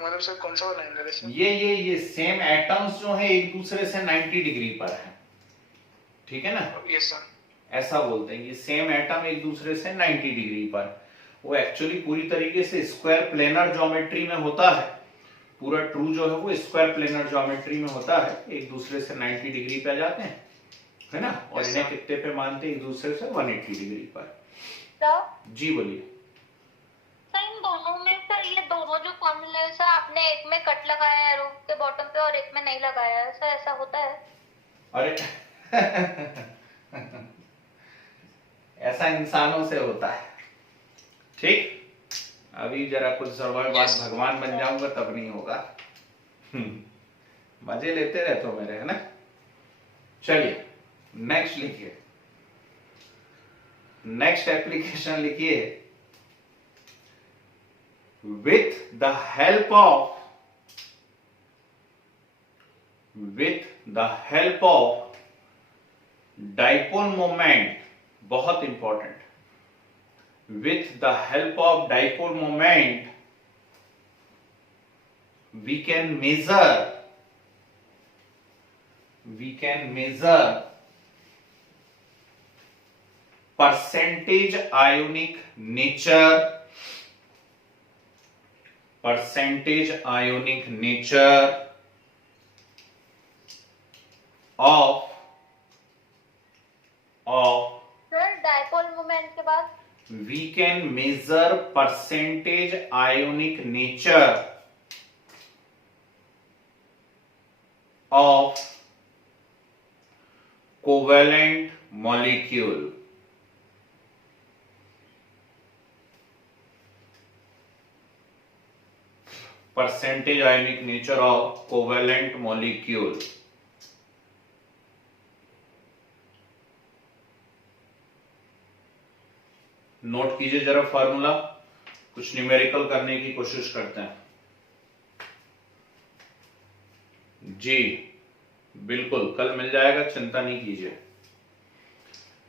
मतलब सर कौन सा वाला एंगल है सर? ये सेम एटम्स जो है एक दूसरे से 90 डिग्री पर है, ठीक है ना? Yes sir. ऐसा बोलते हैं, ये सेम एटम एक दूसरे से 90 डिग्री पर। वो एक्चुअली पूरी तरीके से स्क्वायर प्लेनर ज्योमेट्री में होता है, पूरा ट्रू जो है वो स्क्वायर प्लेनर ज्योमेट्री में होता है, एक दूसरे से 90 डिग्री पे आ जाते हैं, है ना, और Yes, इन्हें sir. कितने पे मानते हैं, एक दूसरे से 180 डिग्री पर। सर जी बोलिए। सर इन दोनों में सर ये दोनों जो फॉर्मूले है सर, आपने एक में कट लगाया है एरो के बॉटम पे और एक में नहीं लगाया है सर, ऐसा होता है? अरे ऐसा इंसानों से होता है। ठीक, अभी जरा कुछ समय बाद Yes. भगवान बन जाऊंगा तब नहीं होगा। मजे लेते रहते हो मेरे, है ना। चलिए नेक्स्ट लिखिए, नेक्स्ट एप्लीकेशन लिखिए। With the help of dipole moment, बहुत important, with the help of dipole moment we can measure percentage ionic nature of sir dipole moment के बाद we can measure percentage ionic nature of covalent molecule. Percentage ionic nature of covalent molecule. Note कीजिए जरा फार्मूला, कुछ न्यूमेरिकल करने की कोशिश करते हैं। जी बिल्कुल, कल मिल जाएगा, चिंता नहीं कीजिए।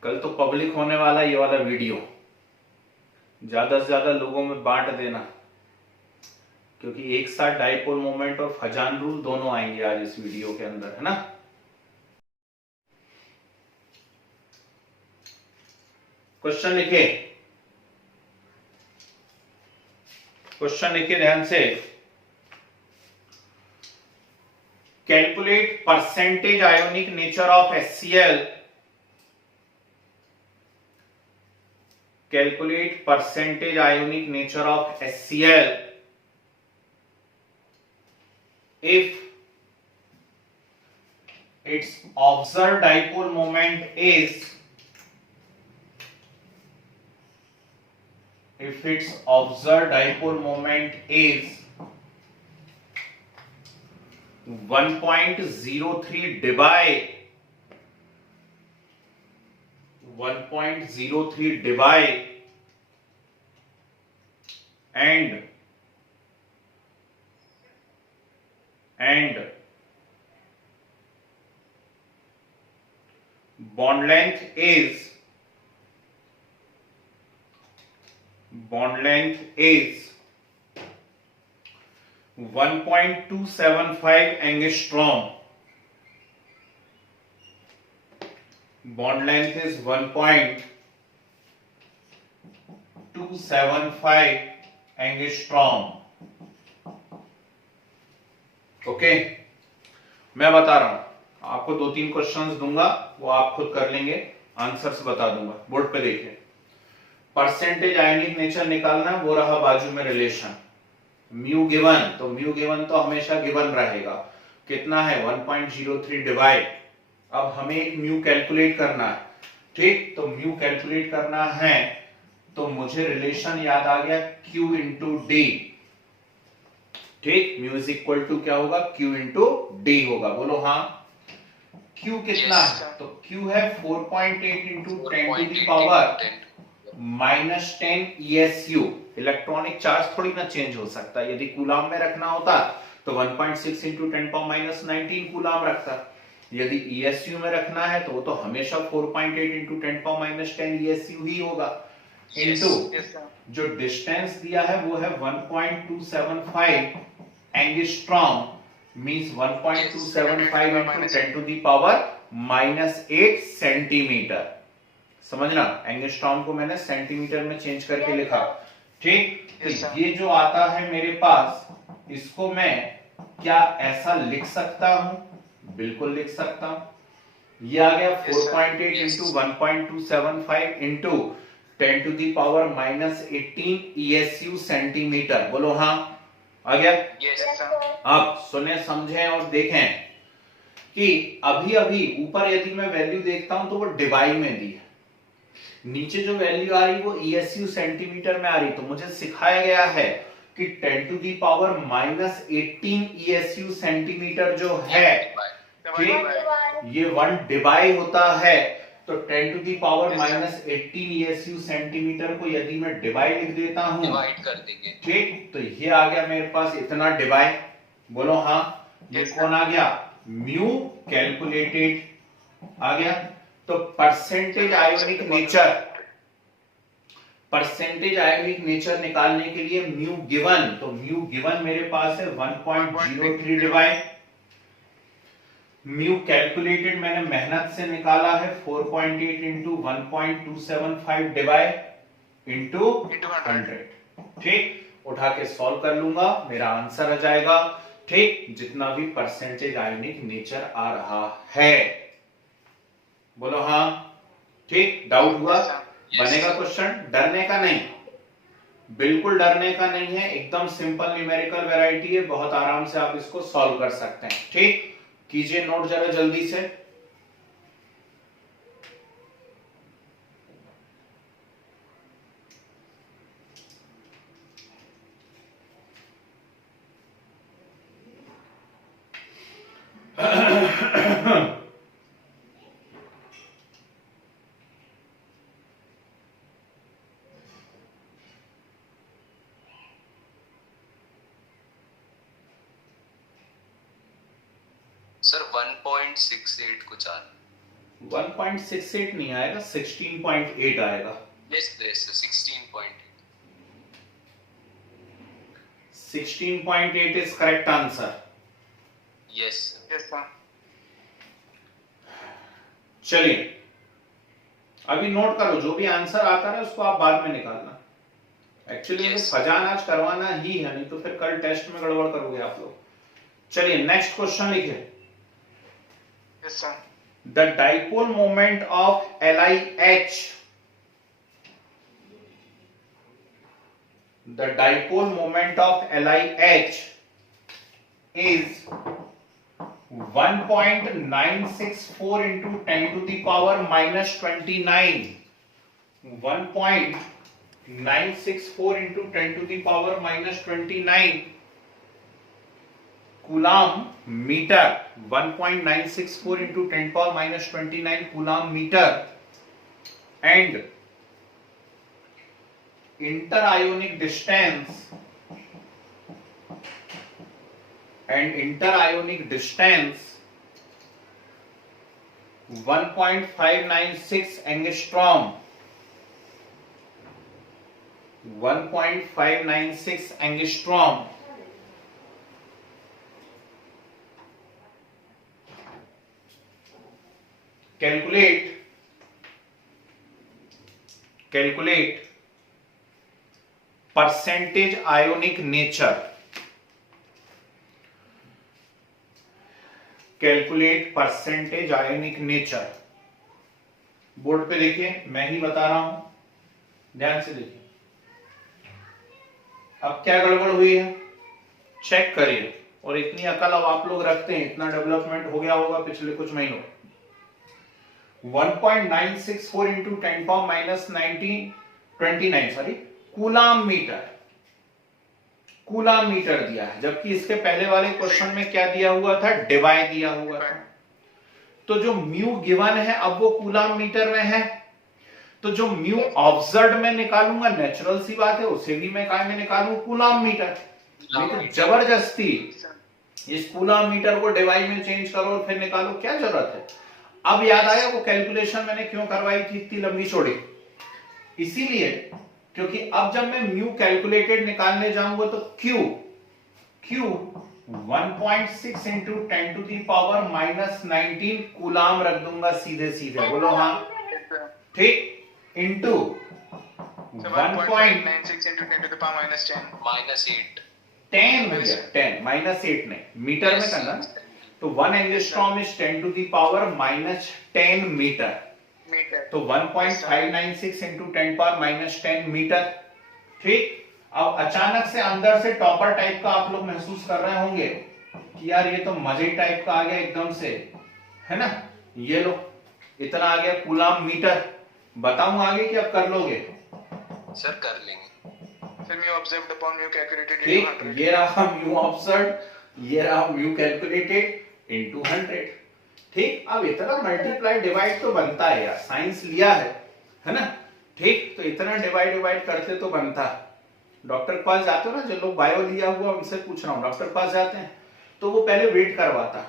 कल तो पब्लिक होने वाला ये वाला वीडियो, ज्यादा से ज्यादा लोगों में बांट देना, क्योंकि एक साथ डाइपोल मोमेंट और फजान रूल दोनों आएंगे आज इस वीडियो के अंदर, है ना। क्वेश्चन लिखिए, ध्यान से। Calculate percentage ionic nature of HCl, calculate percentage ionic nature of HCl if its observed dipole moment is 1.03 debye and bond length is 1.275 angstrom. Bond length is 1.275 angstrom. Okay, मैं बता रहा हूं आपको, 2-3 क्वेश्चंस दूंगा, वो आप खुद कर लेंगे, आंसर्स बता दूंगा। बोर्ड पे देखिए, परसेंटेज आयनिक नेचर निकालना, वो रहा बाजू में रिलेशन, म्यू गिवन, तो म्यू गिवन तो हमेशा गिवन रहेगा, कितना है 1.03 डिवाइड। अब हमें एक म्यू कैलकुलेट करना है, ठीक, तो म्यू कैलकुलेट करना है तो मुझे रिलेशन याद आ गया, Q इंटू डी, ठीक, म्यू इज इक्वल टू क्या होगा, Q इंटू डी होगा, बोलो हाँ। Q कितना है, तो Q है 4.8 into 10 to the power -10 ESU। Electronic charge थोड़ी ना चेंज हो सकता, यदि कूलाम में रखना होता तो 1.6 इंटू 10 पावर -19 कूलाम रखता, यदि ESU में रखना है तो वो तो हमेशा 4.8 इंटू 10 पावर -10 ESU ही होगा, इंटू जो डिस्टेंस दिया है वो है 1.275 angstrom, means 1.275 into 10 to the power -8 centimetre. समझना, एंगस्ट्रॉम को मैंने सेंटीमीटर में चेंज करके लिखा, ठीक। तो ये जो आता है मेरे पास, इसको मैं क्या ऐसा लिख सकता हूं, बिल्कुल लिख सकता हूं, ये आ गया Yes, sir. 4.8 into 1.275 into 10 to the power -18 ESU centimetre. बोलो हाँ, आ गया। Yes, Yes, sir. sir. अब सुने समझें और देखें कि अभी अभी ऊपर यदि मैं वैल्यू देखता हूं तो वो डिवाई में दी है, नीचे जो वैल्यू आ रही वो ESU सेंटीमीटर में आ रही। तो मुझे सिखाया गया है कि 10 to the power -18 ESU centimetre जो है Divided by. ये 1 डिवाई होता है। तो 10 to the power -18 ESU centimetre को यदि मैं डिवाई लिख देता हूं, डिवाइड कर देंगे। ठीक, तो ये आ गया मेरे पास इतना डिवाई। बोलो हाँ, ये Yes, कौन आ गया? म्यू कैलकुलेटेड आ गया। तो percentage ionic nature, percentage ionic nature निकालने के लिए म्यू गिवन, तो म्यू गिवन मेरे पास है 1.03 डिवाइड। म्यू कैलकुलेटेड मैंने मेहनत से निकाला है 4.8 इंटू 1.275 डिवाइड इंटू Into 100। ठीक, उठा के सॉल्व कर लूंगा, मेरा आंसर आ जाएगा। ठीक, जितना भी परसेंटेज आयोनिक नेचर आ रहा है। बोलो हाँ, ठीक, डाउट हुआ? Yes, sir. बनेगा क्वेश्चन, डरने का नहीं, बिल्कुल डरने का नहीं है, एकदम सिंपल न्यूमेरिकल वैरायटी है, बहुत आराम से आप इसको सॉल्व कर सकते हैं। ठीक, कीजिए नोट जरा जल्दी से। सर 1.68 कुछ आ 1.68 नहीं आएगा, 16.8 आएगा। Yes yes 16.8 16.8 is correct answer. Yes Yes, sir. चलिए अभी नोट करो, जो भी आंसर आता है उसको आप बाद में निकालना। Actually Yes. फजान आज करवाना ही है, नहीं तो फिर कल टेस्ट में गड़बड़ करोगे आप लोग। चलिए नेक्स्ट क्वेश्चन लिखे। Yes, sir. The dipole moment of LiH, the dipole moment of LiH is 1.964 into 10 to the power -29. 1.964 into 10 to the power -29 coulomb metre. 1.964 into 10 power -29 coulomb metre. And interionic distance, and interionic distance 1.596 angstrom, 1.596 angstrom। calculate percentage ionic nature, calculate percentage ionic nature. Board पे देखिए, मैं ही बता रहा हूं, ध्यान से देखिए। अब क्या गड़बड़ हुई है चेक करिए, और इतनी अकल अब आप लोग रखते हैं, इतना डेवलपमेंट हो गया होगा पिछले कुछ महीनों। 1.964 into 10 power -29 sorry coulomb metre, coulomb metre दिया है, जबकि इसके पहले वाले क्वेश्चन में क्या दिया हुआ था? डिवाई दिया हुआ था। तो जो म्यू गिवन है अब वो कूलाम मीटर में है, तो जो म्यू ऑब्जर्व में निकालूंगा, नेचुरल सी बात है, उसे भी मैं काय में निकालूं? Coulomb metre. लेकिन जबरदस्ती इस कूलाम मीटर को डिवाई में चेंज करो और फिर निकालो, क्या जरूरत है? अब याद आया वो कैलकुलेशन मैंने क्यों करवाई थी इतनी लंबी चौड़ी? इसीलिए क्योंकि अब जब मैं म्यू कैलकुलेटेड निकालने जाऊंगा तो Q 1.6 into 10 to the power -19 coulomb रख दूंगा सीधे सीधे। बोलो हाँ, ठीक, into So 1.96 into 10 to the power -10. -8 10 हो गया, 10 -8 नहीं, मीटर में करना ना, तो तो 1 angstrom is 10 to the power -10 metre, metre. तो 1.596 इंटू 10 पावर -10 मीटर। ठीक, अब अचानक से अंदर से टॉपर टाइप का आप लोग महसूस कर रहे होंगे कि यार ये तो मजे टाइप का आ गया एकदम से, है ना। ये लो इतना आ गया कूलाम मीटर। बताऊं आगे कि अब कर लोगे? सर कर लेंगे। फिर mu observed upon mu calculated ठीक, into 100। ये रहा म्यू ऑब्जर्व्ड, ये रहा म्यू कैलकुलेटेड इनटू 100। ठीक, अब इतना मल्टीप्लाई डिवाइड तो बनता है यार, साइंस लिया है ना। ठीक, तो इतना डिवाइड करते तो बनता। डॉक्टर के पास जाते हो ना, जो लोग बायो लिया हुआ उनसे पूछ रहा हूँ, डॉक्टर के पास जाते हैं तो वो पहले वेट करवाता है,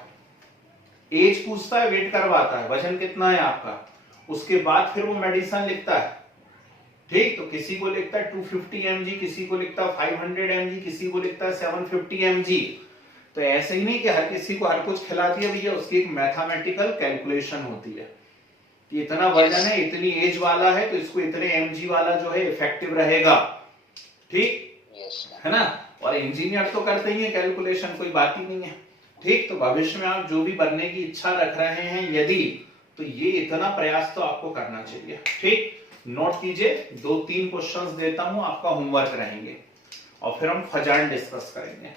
एज पूछता है, वेट करवाता है, वजन कितना है आपका, उसके बाद फिर वो मेडिसिन लिखता है। ठीक, तो किसी को लिखता है 250 mg, किसी को लिखता है 500 mg, किसी को लिखता है 750 mg। तो ऐसे ही नहीं कि हर किसी को हर कुछ खिला दिया भैया, उसकी एक मैथमेटिकल कैलकुलेशन होती है कि इतना वजन है, इतनी एज वाला है, तो इसको इतने mg वाला जो है इफेक्टिव रहेगा। ठीक है ना। और इंजीनियर तो करते ही है कैलकुलेशन, कोई बात ही नहीं है। ठीक, तो भविष्य में आप जो भी बनने की इच्छा रख रहे हैं यदि, तो ये इतना प्रयास तो आपको करना चाहिए। ठीक, नोट कीजिए, 2-3 क्वेश्चंस देता हूं, आपका होमवर्क रहेंगे और फिर हम फजान डिस्कस करेंगे।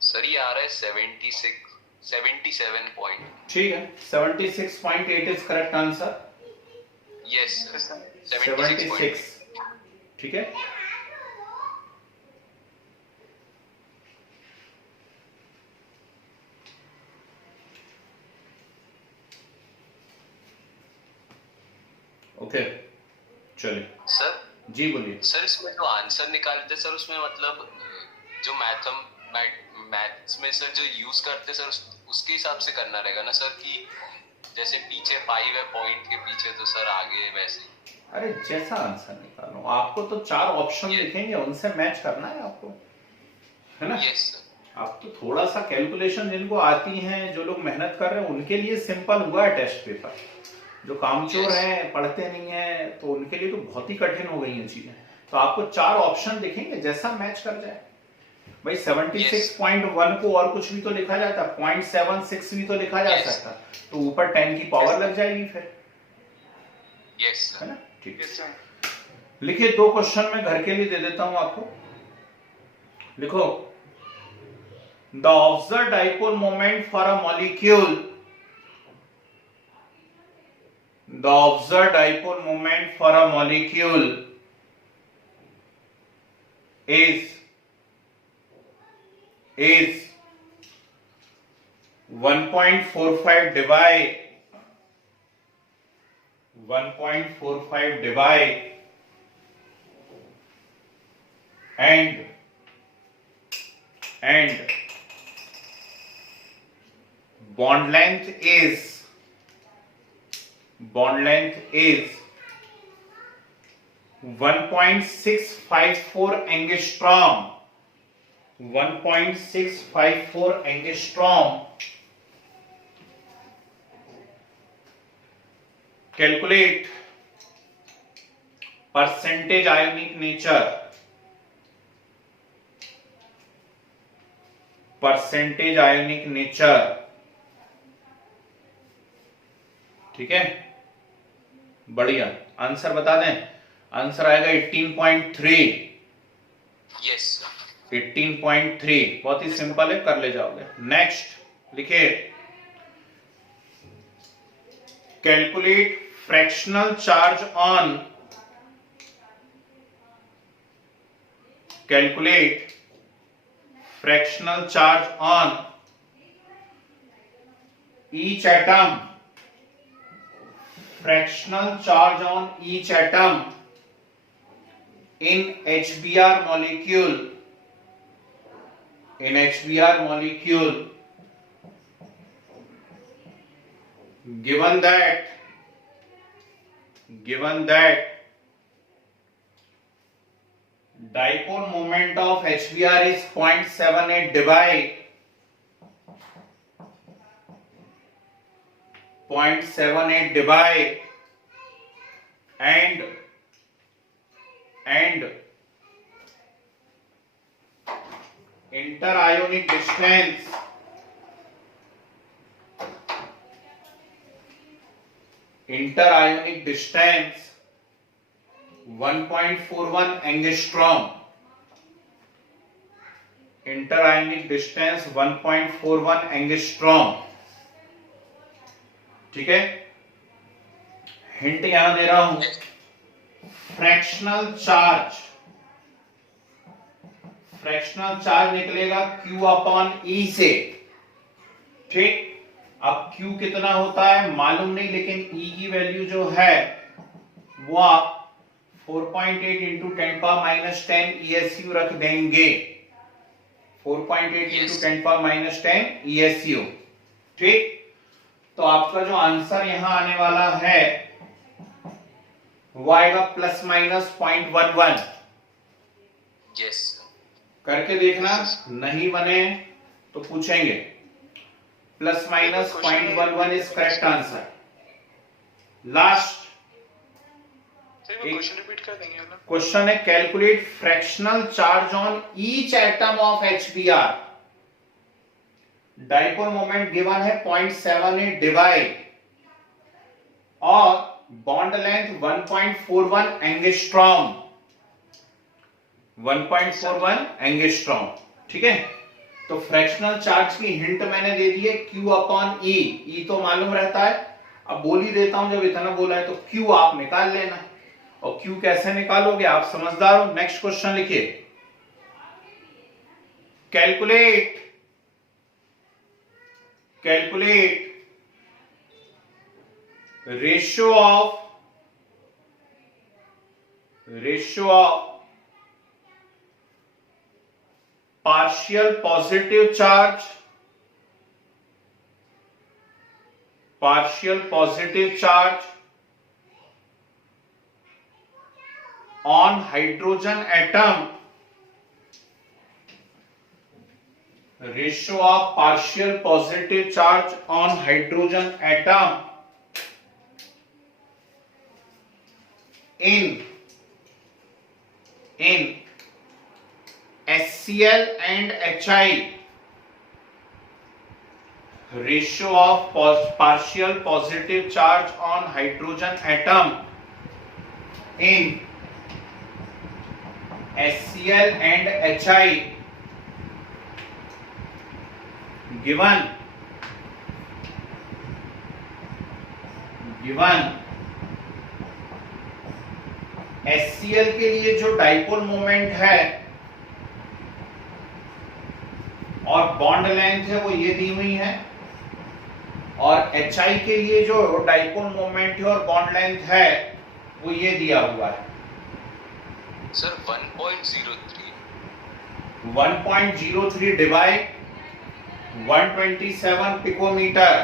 सर ये आ रहा है 77 पॉइंट। ठीक है, 76.8 is correct answer. Yes Yes, sir। 76 ठीक है, ओके चलिए सर। जी बोलिए। सर इसमें जो आंसर निकालते सर, उसमें मतलब जो मैथ्स में सर जो यूज करते सर उसके हिसाब से करना रहेगा ना सर, कि जैसे पीछे 5 है पॉइंट के पीछे तो सर आगे वैसे। अरे जैसा आंसर निकालो, आपको तो 4 ऑप्शन दिखेंगे, उनसे मैच करना है आपको, है ना। Yes sir. आप तो थोड़ा सा कैलकुलेशन जिनको आती हैं, जो लोग मेहनत कर रहे हैं, उनके लिए सिंपल हुआ है टेस्ट पेपर। जो कामचोर हैं, पढ़ते नहीं है, तो उनके लिए तो बहुत ही कठिन हो गई हैं चीजें। तो आपको 4 ऑप्शन दिखेंगे, जैसा मैच कर जाए। भाई 76.1 को और कुछ भी तो लिखा जाता, 0.76 भी तो लिखा जा सकता, तो ऊपर 10 की पावर लग जाएगी फिर, यस है सर। ना। ठीक, Yes, sir। लिखिए 2 क्वेश्चन में घर के लिए दे देता हूं आपको। लिखो, the observed dipole moment for a molecule, the observed dipole moment for a molecule is 1.45 divide and bond length is 1.654 angstrom, 1.654 angstrom. Calculate percentage ionic nature, percentage ionic nature। ठीक है, बढ़िया। आंसर बता दें, आंसर आएगा 18.3। Yes sir. 18.3 बहुत ही सिंपल है, कर ले जाओगे। नेक्स्ट लिखिए, calculate fractional charge on, calculate fractional charge on each atom, fractional charge on each atom in HBr molecule, in HBr molecule, given that dipole moment of HBr is 0.78 divide 0.78 divide and interionic distance interionic distance 1.41 angstrom. Interionic distance 1.41 angstrom. ठीक है, हिंट यहां दे रहा हूं, फ्रैक्शनल चार्ज निकलेगा Q अपॉन E से. ठीक, अब Q कितना होता है मालूम नहीं, लेकिन E की वैल्यू जो है वो आप 4.8 इंटू 10⁻⁻10 ESU रख देंगे. 4.8 इंटू 10⁻⁻10 ESU. ठीक, तो आपका जो आंसर यहां आने वाला है वो आएगा प्लस माइनस 0.11. यस करके देखना, नहीं बने तो पूछेंगे. Plus minus 0.11 is correct answer. Last question repeat कर देंगे ना. क्वेश्चन है, calculate fractional charge on each atom of HBr. Dipole moment given है 0.78 डिवाइड और बॉन्ड लेंथ 1.41 एंगस्ट्रॉम. 1.41 एंगस्ट्रॉम. ठीक है, तो फ्रैक्शनल चार्ज की हिंट मैंने दे दी है Q अपॉन E. E तो मालूम रहता है, अब बोल ही देता हूं, जब इतना बोला है तो Q आप निकाल लेना. और Q कैसे निकालोगे, आप समझदार हो. नेक्स्ट क्वेश्चन लिखिए, calculate ratio of partial positive charge on hydrogen atom. Ratio of partial positive charge on hydrogen atom in HCl and HI. Ratio of partial positive charge on hydrogen atom in HCl and HI given HCl के लिए जो डाइपोल मोमेंट है और बॉन्ड लेंथ है वो ये दी हुई है, और HI के लिए जो डाइपोल मोमेंट है और बॉन्ड लेंथ है वो ये दिया हुआ है. Sir 1.03 divide 127 picometre.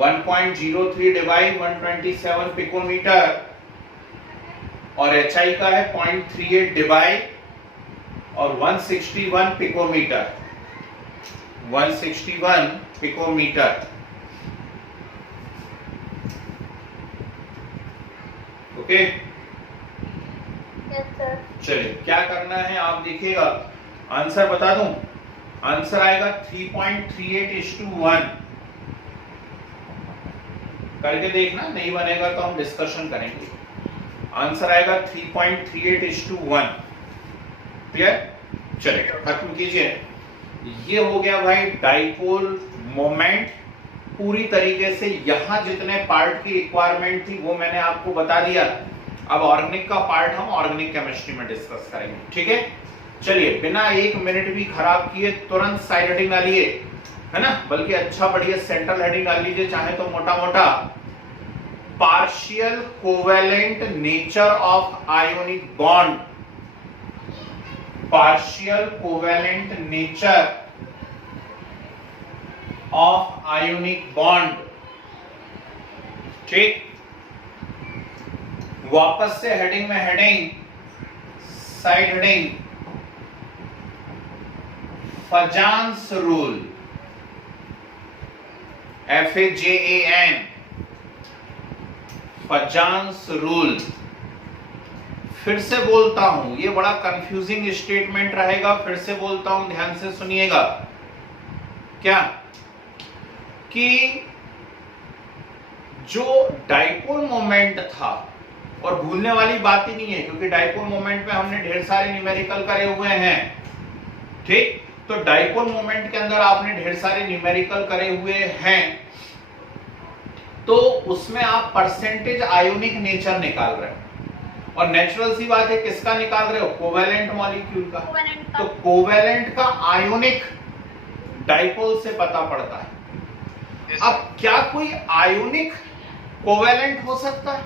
1.03 divide 127 picometre और HI का है 0.38 डिवाइड और 161 picometre. 161 picometre. Okay, yes sir. चलिए क्या करना है आप देखिएगा, आंसर बता दूं. आंसर आएगा 3.38:1. करके देखना, नहीं बनेगा तो हम डिस्कशन करेंगे. आंसर आएगा 3.38:1. क्लियर? चलिए खत्म कीजिए. ये हो गया भाई डाइपोल मोमेंट. पूरी तरीके से यहां जितने पार्ट की रिक्वायरमेंट थी वो मैंने आपको बता दिया. अब ऑर्गेनिक का पार्ट हम ऑर्गेनिक केमिस्ट्री में डिस्कस करेंगे. ठीक है, चलिए बिना एक मिनट भी खराब किए तुरंत साइड हेडिंग डालिए, है ना, बल्कि अच्छा बढ़िया सेंट्रल हेडिंग डाल लीजिए, चाहे तो मोटा मोटा. Partial covalent nature of ionic bond. Partial covalent nature of ionic bond. ठीक, वापस से हेडिंग में heading side heading फजान्स rule, FAJAN, फजान्स rule. फिर से बोलता हूं, ये बड़ा कंफ्यूजिंग स्टेटमेंट रहेगा, फिर से बोलता हूं, ध्यान से सुनिएगा। क्या कि जो डाइपोल मोमेंट था, और भूलने वाली बात ही नहीं है क्योंकि डाइपोल मोमेंट में हमने ढेर सारे न्यूमेरिकल करे हुए हैं, ठीक। तो डाइपोल मोमेंट के अंदर आपने ढेर सारे न्यूमेरिकल करे हुए हैं, तो उसमें आप परसेंटेज आयोनिक नेचर निकाल रहे हो, और नेचुरल सी बात है किसका निकाल रहे हो, कोवेलेंट मॉलिक्यूल का। तो कोवेलेंट का आयोनिक डाइपोल से पता पड़ता है। अब क्या कोई आयोनिक कोवेलेंट हो सकता है?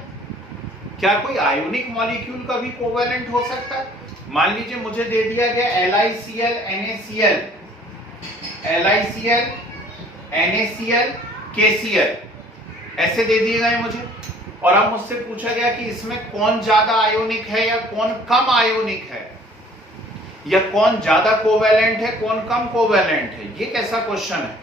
क्या कोई आयोनिक मॉलिक्यूल का भी कोवेलेंट हो सकता है? मान लीजिए मुझे दे दिया गया LiCl NaCl, LiCl NaCl KCl, ऐसे दे दिए गए मुझे, और अब मुझसे पूछा गया कि इसमें कौन ज्यादा आयोनिक है या कौन कम आयोनिक है, या कौन ज्यादा कोवेलेंट है कौन कम कोवेलेंट है। ये कैसा क्वेश्चन है?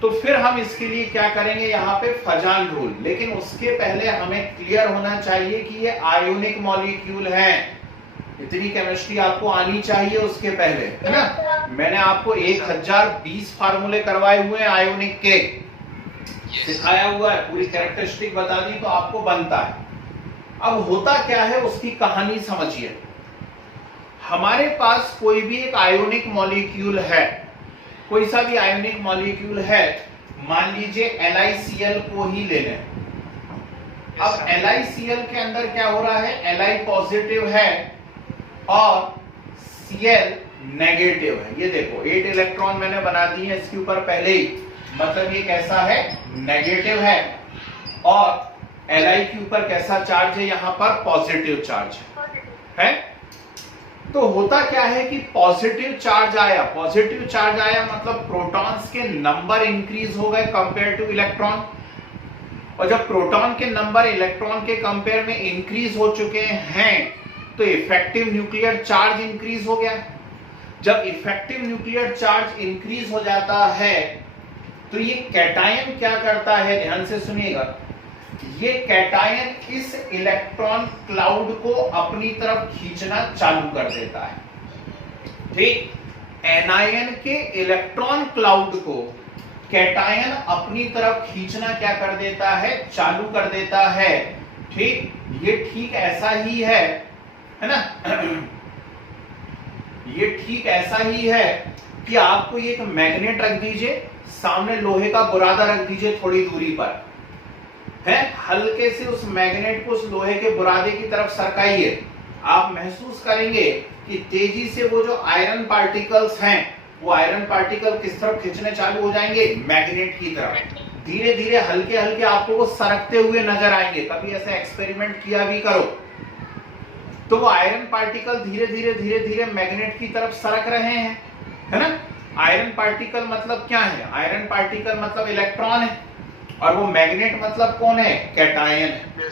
तो फिर हम इसके लिए क्या करेंगे, यहाँ पे फजान रूल। लेकिन उसके पहले हमें क्लियर होना चाहिए कि ये आयोनिक मॉलिक्यूल है, इतनी केमिस्ट्री आपको आनी चाहिए उसके पहले, है ना। मैंने आपको 1020 फार्मूले करवाए हुए हैं आयोनिक के, सिखाया हुआ है, पूरी कैरेक्टरिस्टिक बता दी, तो आपको बनता है। अब होता क्या है उसकी कहानी समझिए। हमारे पास कोई भी एक आयोनिक मॉलिक्यूल है, कोई सा भी आयोनिक मॉलिक्यूल है, मान लीजिए LiCl को ही ले लें। अब LiCl के अंदर क्या हो रहा है, Li पॉजिटिव है और Cl नेगेटिव है। ये देखो 8 इलेक्ट्रॉन मैंने बना दिए हैं इसके ऊपर पहले ही, मतलब ये कैसा है, नेगेटिव है, और Li के ऊपर कैसा चार्ज है, यहां पर पॉजिटिव चार्ज है। तो होता क्या है कि पॉजिटिव चार्ज आया, पॉजिटिव चार्ज आया मतलब प्रोटॉन्स के नंबर इंक्रीज हो गए कंपेयर टू इलेक्ट्रॉन, और जब प्रोटॉन के नंबर इलेक्ट्रॉन के कंपेयर में इंक्रीज हो चुके हैं तो इफेक्टिव न्यूक्लियर चार्ज इंक्रीज हो गया। जब इफेक्टिव न्यूक्लियर चार्ज इंक्रीज हो जाता है तो ये कैटायन क्या करता है, ध्यान से सुनिएगा, ये कैटायन इस इलेक्ट्रॉन क्लाउड को अपनी तरफ खींचना चालू कर देता है, ठीक। एनायन के इलेक्ट्रॉन क्लाउड को कैटायन अपनी तरफ खींचना क्या कर देता है, चालू कर देता है, ठीक। ये ठीक ऐसा ही है ना, ये ठीक ऐसा ही है कि आपको एक मैग्नेट रख दीजिए, सामने लोहे का बुरादा रख दीजिए थोड़ी दूरी पर, है, हल्के से उस मैग्नेट को उस लोहे के बुरादे की तरफ सरकाइए, आप महसूस करेंगे कि तेजी से वो जो आयरन पार्टिकल्स हैं, वो आयरन पार्टिकल किस तरफ खींचने चालू हो जाएंगे, मैग्नेट की तरफ। धीरे धीरे हल्के हल्के आपको वो सरकते हुए नजर आएंगे। कभी ऐसा एक्सपेरिमेंट किया भी करो, तो वो आयरन पार्टिकल धीरे धीरे धीरे धीरे मैग्नेट की तरफ सरक रहे हैं, है ना। आयरन पार्टिकल मतलब क्या है, आयरन पार्टिकल मतलब इलेक्ट्रॉन है, और वो मैग्नेट मतलब कौन है, कैटायन है,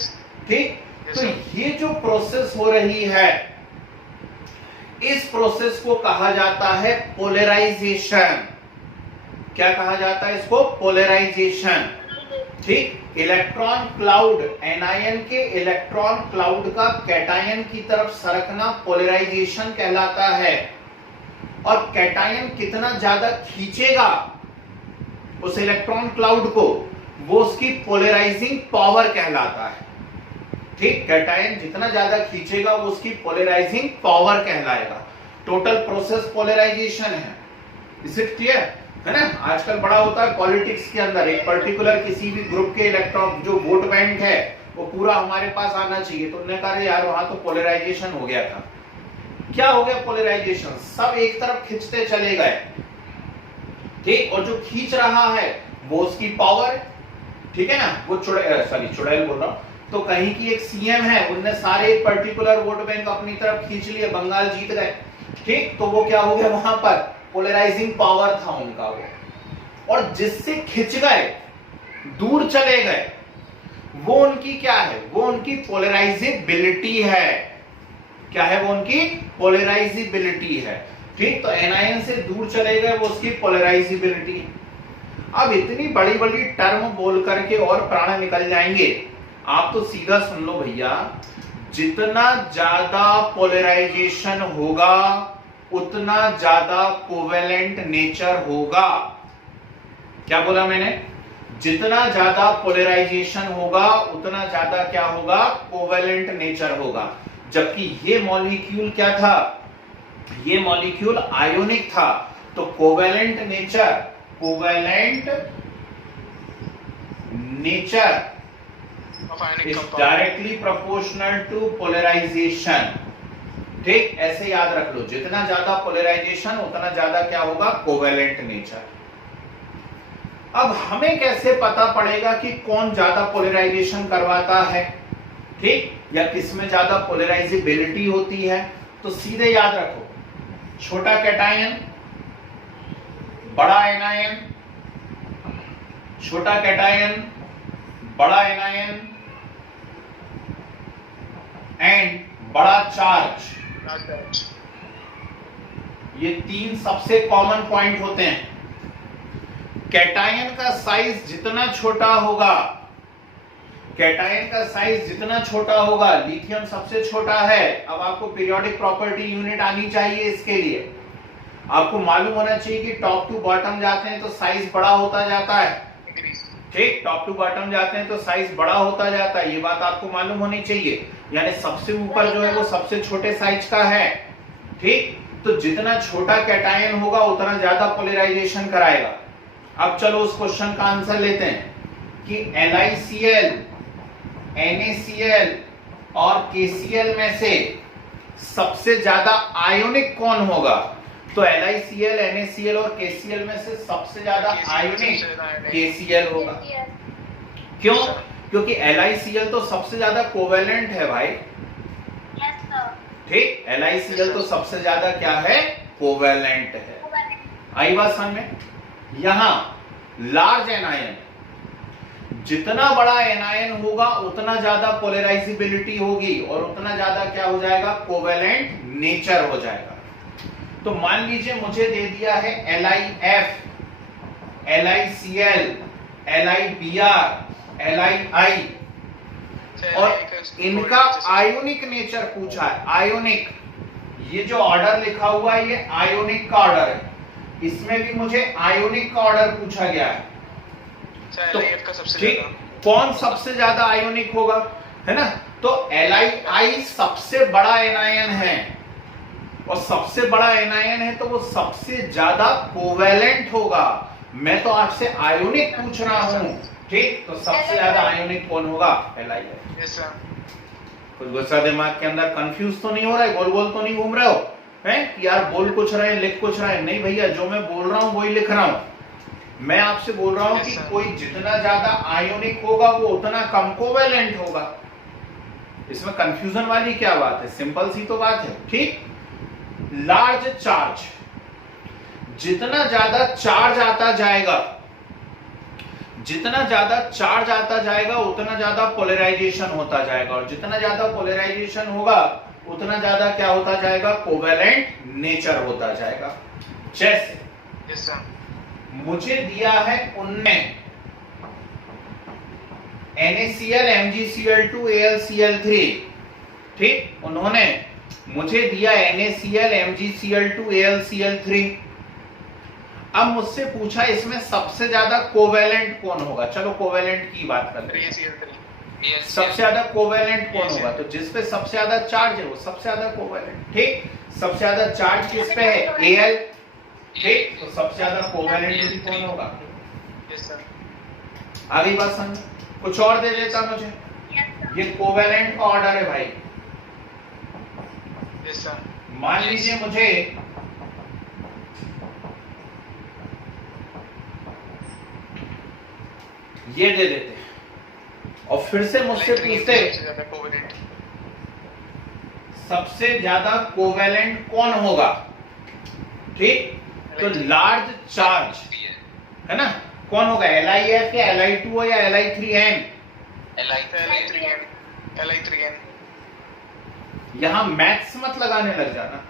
ठीक। तो ये जो प्रोसेस हो रही है, इस प्रोसेस को कहा जाता है पोलराइजेशन। क्या कहा जाता है इसको, पोलराइजेशन, ठीक। इलेक्ट्रॉन क्लाउड, एनायन के इलेक्ट्रॉन क्लाउड का कैटायन की तरफ सरकना पोलराइजेशन कहलाता है। और कैटायन कितना ज्यादा खींचेगा उस इलेक्ट्रॉन क्लाउड को, वो उसकी पोलराइजिंग पावर कहलाता है, ठीक। कैटायन जितना ज्यादा खींचेगा वो उसकी पोलराइजिंग पावर कहलाएगा। टोटल प्रोसेस पोलराइजेशन है। इज इट क्लियर, है ना। आजकल बड़ा होता है पॉलिटिक्स के अंदर, एक पर्टिकुलर किसी भी ग्रुप के इलेक्ट्रॉन जो वोट बैंक है वो पूरा हमारे पास आना चाहिए, तो उन्होंने कहा यार वहां तो पोलराइजेशन हो गया था। क्या हो गया पोलराइजेशन, सब एक तरफ खींचते चले गए, ठीक। और जो खींच रहा है वो उसकी पावर, ठीक है ना। वो चुड़ैल बोल रहा हूं, तो कहीं की एक सीएम है, उनने सारे एक पर्टिकुलर वोट बैंक अपनी तरफ खींच लिए, बंगाल जीत गए, ठीक। तो वो क्या हो गया, वहां पर पोलराइजिंग पावर था उनका वो, और जिससे खिंच गए, दूर चले गए, वो उनकी क्या है, वो उनकी पोलराइजेबिलिटी है। क्या है वो उनकी पोलराइजेबिलिटी है। ठीक, तो एनायन से दूर चले गए वो उसकी पोलराइजेबिलिटी। अब इतनी बड़ी बड़ी टर्म बोल करके और प्राण निकल जाएंगे, आप तो सीधा सुन लो भैया, जितना ज्यादा पोलराइजेशन होगा उतना ज्यादा कोवेलेंट नेचर होगा। क्या बोला मैंने? जितना ज्यादा पोलराइजेशन होगा उतना ज्यादा क्या होगा? कोवेलेंट नेचर होगा। जबकि ये मॉलिक्यूल क्या था? ये मॉलिक्यूल आयोनिक था, तो covalent nature of ionic is compound. directly proportional to polarization। ठीक, ऐसे याद रख लो, जितना ज्यादा पोलराइजेशन उतना ज्यादा क्या होगा? Covalent nature. अब हमें कैसे पता पड़ेगा कि कौन ज्यादा पोलराइजेशन करवाता है, ठीक, या किसमें ज्यादा पोलराइजेबिलिटी होती है? तो सीधे याद रखो, छोटा कैटायन, बड़ा एनायन, छोटा कैटायन, बड़ा एनायन एंड बड़ा चार्ज, Not that. ये तीन सबसे कॉमन पॉइंट होते हैं। कैटायन का साइज जितना छोटा होगा, कैटायन का साइज जितना छोटा होगा, लिथियम सबसे छोटा है। अब आपको पीरियोडिक प्रॉपर्टी यूनिट आनी चाहिए इसके लिए। आपको मालूम होना चाहिए कि टॉप टू बॉटम जाते हैं तो साइज बड़ा होता जाता है। Agree. ठीक, टॉप टू बॉटम जाते हैं तो साइज बड़ा होता जाता है, ये बात आपको मालूम होनी चाहिए। यानी सबसे ऊपर जो है वो सबसे छोटे साइज का है। ठीक, तो जितना छोटा कैटायन होगा उतना ज्यादा पोलराइजेशन कराएगा। अब चलो उस क्वेश्चन का आंसर लेते हैं कि LiCl, NaCl और KCl में से सबसे ज्यादा आयोनिक कौन होगा? तो LiCl, NaCl और KCl में से सबसे ज्यादा आयोनिक KCl होगा। क्यों? क्योंकि LiCl तो सबसे ज्यादा कोवेलेंट है भाई। Yes sir. ठीक, LiCl तो सबसे ज्यादा क्या है? कोवेलेंट है। आई बात समझ में? यहां लार्ज एनायन, जितना बड़ा एनायन होगा उतना ज्यादा पोलराइजेबिलिटी होगी और उतना ज्यादा क्या हो जाएगा? कोवेलेंट नेचर हो जाएगा। तो मान लीजिए मुझे दे दिया है LiF, LiCl, LiBr, Li, और इनका आयोनिक नेचर पूछा है। आयोनिक, ये जो ऑर्डर लिखा हुआ है ये आयोनिक का ऑर्डर है, इसमें भी मुझे आयोनिक का ऑर्डर पूछा गया है। तो LiF का सबसे ठीक, ज्यादा। कौन सबसे ज्यादा आयोनिक होगा, है ना? तो Li सबसे बड़ा एनायन है, और सबसे बड़ा एनायन है तो वो सबसे ज्यादा कोवेलेंट होगा। मैं तो आपसे आयोनिक पूछ रहा हूं। ठीक, तो सबसे ज्यादा आयोनिक कौन होगा? LiF। Yes sir. कुछ गुस्सा दिमाग के अंदर कंफ्यूज तो नहीं हो रहा है? गोल गोल तो नहीं घूम रहे हो हैं कि यार बोल कुछ रहे हैं लिख कुछ रहे हैं? नहीं भैया, जो मैं बोल रहा हूं वही लिख रहा हूं। मैं आपसे बोल रहा हूं Yes, कि sir. कोई जितना ज्यादा आयोनिक होगा वो उतना कम कोवेलेंट होगा। इसमें कंफ्यूजन वाली क्या बात है? सिंपल सी तो बात है। ठीक, लार्ज चार्ज, जितना ज्यादा चार्ज आता जाएगा, जितना ज्यादा चार्ज आता जाएगा उतना ज्यादा पोलराइजेशन होता जाएगा, और जितना ज्यादा पोलराइजेशन होगा उतना ज्यादा क्या होता जाएगा? कोवेलेंट नेचर होता जाएगा। जैसे Yes sir. मुझे दिया है उनने NaCl, MgCl2, AlCl3। ठीक, उन्होंने मुझे दिया NaCl, MgCl2, AlCl3। अब मुझसे पूछा इसमें सबसे ज्यादा कोवेलेंट कौन होगा। चलो कोवेलेंट की बात करते हैं। 3Cl3. सबसे ज्यादा कोवेलेंट कौन होगा? तो जिस पे सबसे ज्यादा चार्ज है वो सबसे ज्यादा कोवेलेंट। ठीक, सबसे ज्यादा चार्ज किस पे है? Al। ठीक, तो सबसे ज्यादा कोवेलेंट कौन होगा? Yes sir. आगे बात समझ। कुछ और दे देता मुझे, ये कोवेलेंट का ऑर्डर है भाई। Yes sir. मान लीजिए मुझे ये दे देते और फिर से मुझसे पूछते सबसे ज्यादा कोवेलेंट। सबसे ज्यादा कोवेलेंट कौन होगा। ठीक, तो लार्ज चार्ज है ना, कौन होगा? LiF या Li2 हो या Li3n? Li3n. Li3n. यहां मैथ्स मत लगाने लग जाना।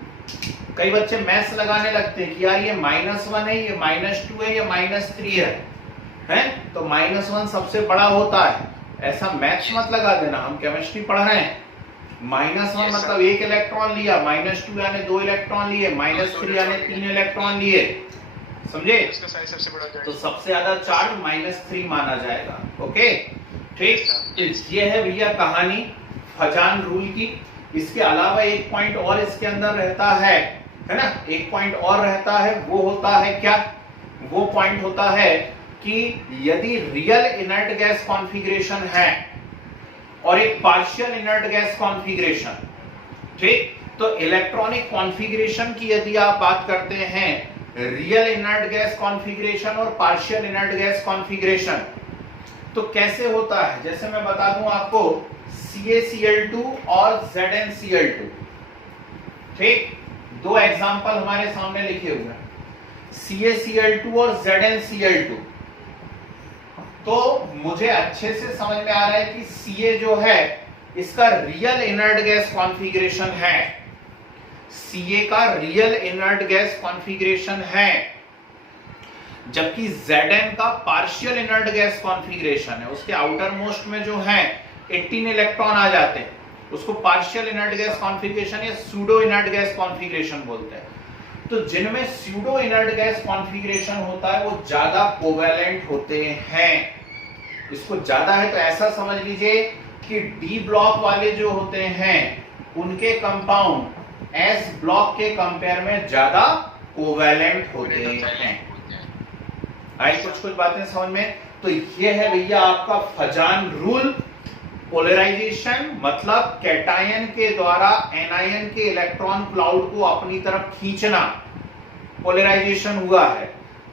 कई बच्चे मैथ्स लगाने लगते हैं कि यार ये -1 है, ये -2 है, ये -3 है? तो -1 सबसे बड़ा होता है, ऐसा मैथ्स मत लगा देना। हम केमिस्ट्री पढ़ रहे हैं, -1 मतलब 1 इलेक्ट्रॉन लिया, -2 यानी 2 इलेक्ट्रॉन लिए, -3 यानी 3 इलेक्ट्रॉन लिए, समझे? उसका साइज सबसे बड़ा हो तो जाएगा। सबसे ज्यादा चार्ज -3 माना जाएगा। ओके, ठीक। ये है भैया कहानी फजान रूल की। इसके अलावा एक पॉइंट और इसके अंदर रहता है ना, एक पॉइंट और रहता है, वो होता है क्या? वो पॉइंट होता है कि यदि रियल इनर्ट गैस कॉन्फ़िगरेशन है और एक पार्शियल इनर्ट गैस कॉन्फ़िगरेशन, ठीक, तो इलेक्ट्रॉनिक कॉन्फ़िगरेशन की यदि आप बात करते हैं, रियल इनर्ट गैस कॉन्फ़िगरेशन और पार्शियल इनर्ट गैस कॉन्फ़िगरेशन, तो कैसे होता है? जैसे मैं बता दूं आपको, CaCl2 और ZnCl2, ठीक, दो एग्जांपल हमारे सामने लिखे हुए हैं, CaCl2 और ZnCl2। तो मुझे अच्छे से समझ में आ रहा है कि Ca जो है इसका रियल इनर्ट गैस कॉन्फ़िगरेशन है, Ca का रियल इनर्ट गैस कॉन्फ़िगरेशन है, जबकि Zn का पार्शियल इनर्ट गैस कॉन्फ़िगरेशन है। उसके आउटर मोस्ट में जो है 18 इलेक्ट्रॉन आ जाते हैं, उसको पार्शियल इनर्ट गैस कॉन्फ़िगरेशन या सूडो इनर्ट गैस कॉन्फ़िगरेशन बोलते हैं। तो जिनमें सूडो इनर्ट गैस कॉन्फ़िगरेशन होता है वो ज्यादा कोवैलेंट होते हैं। इसको ज्यादा है तो ऐसा समझ लीजिए कि डी ब्लॉक वाले जो होते हैं उनके कंपाउंड एस ब्लॉक के कंपेयर में ज्यादा कोवैलेंट होते हैं। आई कुछ बातें समझ में? तो ये है भैया आपका फजान रूल। पोलराइजेशन मतलब कैटायन के द्वारा एनायन के इलेक्ट्रॉन क्लाउड को अपनी तरफ खींचना, पोलराइजेशन हुआ है,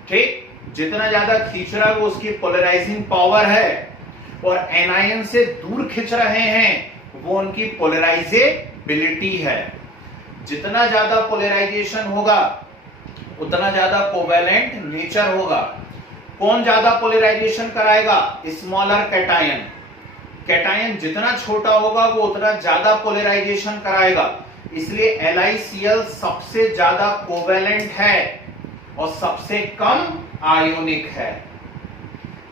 ठीक। जितना ज्यादा खींच रहा है वो उसकी पोलराइजिंग पावर है, और एनायन से दूर खींच रहे हैं वो उनकी पोलराइजेबिलिटी है। जितना ज्यादा पोलराइजेशन होगा उतना ज्यादा कोवैलेंट नेचर होगा। कौन ज्यादा पोलराइजेशन कराएगा? Smaller cation. कैटायन जितना छोटा होगा वो उतना ज्यादा पोलराइजेशन कराएगा, इसलिए LiCl सबसे ज्यादा कोवैलेंट है और सबसे कम आयोनिक है।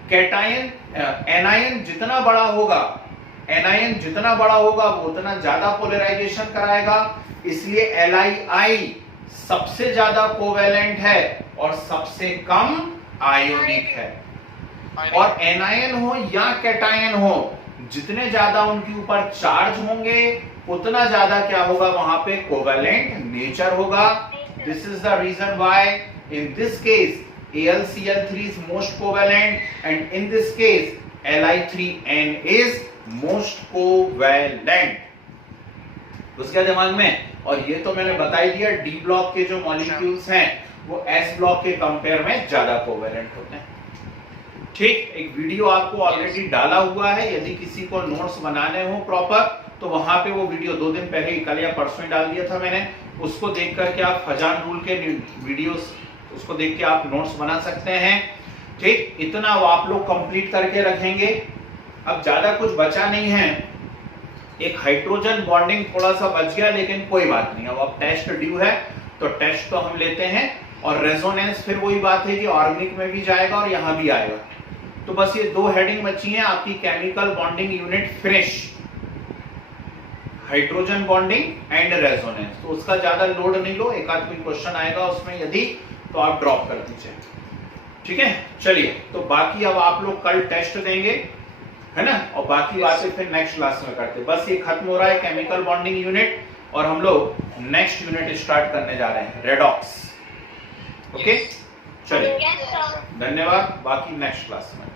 कैटायन एनायन जितना बड़ा होगा, एनायन जितना बड़ा होगा वो उतना ज्यादा पोलराइजेशन कराएगा, इसलिए Li सबसे ज्यादा कोवैलेंट है और सबसे कम आयोनिक है। और एनायन हो या कैटायन हो, जितने ज्यादा उनके ऊपर चार्ज होंगे उतना ज्यादा क्या होगा? वहां पे कोवैलेंट नेचर होगा। This is the reason why in this case AlCl3 is most covalent and in this case Li3N is most covalent। घुस गया दिमाग में? और ये तो मैंने बता ही दिया, डी ब्लॉक के जो मॉलिक्यूल्स हैं वो एस ब्लॉक के कंपेयर में ज्यादा कोवैलेंट होते हैं, ठीक। एक वीडियो आपको ऑलरेडी डाला हुआ है, यदि किसी को नोट्स बनाने हो प्रॉपर तो वहां पे वो वीडियो 2 दिन पहले, कल या परसों डाल दिया था मैंने, उसको देख करके आप फजान रूल के वीडियोस उसको देख के आप नोट्स बना सकते हैं, ठीक। इतना वो आप लोग कंप्लीट करके रखेंगे। अब ज्यादा कुछ बचा नहीं है, एक हाइड्रोजन बॉन्डिंग थोड़ा सा बच गया, लेकिन कोई बात नहीं। अब टेस्ट ड्यू है तो टेस्ट तो हम लेते हैं, और रेजोनेंस फिर वही बात है कि ऑर्गेनिक में भी जाएगा और यहां भी आएगा। तो बस ये 2 हेडिंग बची हैं आपकी, chemical bonding unit finish, hydrogen bonding and resonance. तो उसका ज्यादा लोड नहीं लो, एक आध कोई क्वेश्चन आएगा उसमें यदि, तो आप ड्रॉप कर दीजिए, ठीक है। चलिए, तो बाकी अब आप लोग कल टेस्ट देंगे, है ना, और बाकी बातें फिर नेक्स्ट क्लास में करते। बस ये खत्म हो रहा है केमिकल बॉन्डिंग यूनिट, और हम लोग नेक्स्ट यूनिट स्टार्ट करने जा रहे हैं, रेडॉक्स। ओके, चलिए, धन्यवाद। बाकी नेक्स्ट क्लास में।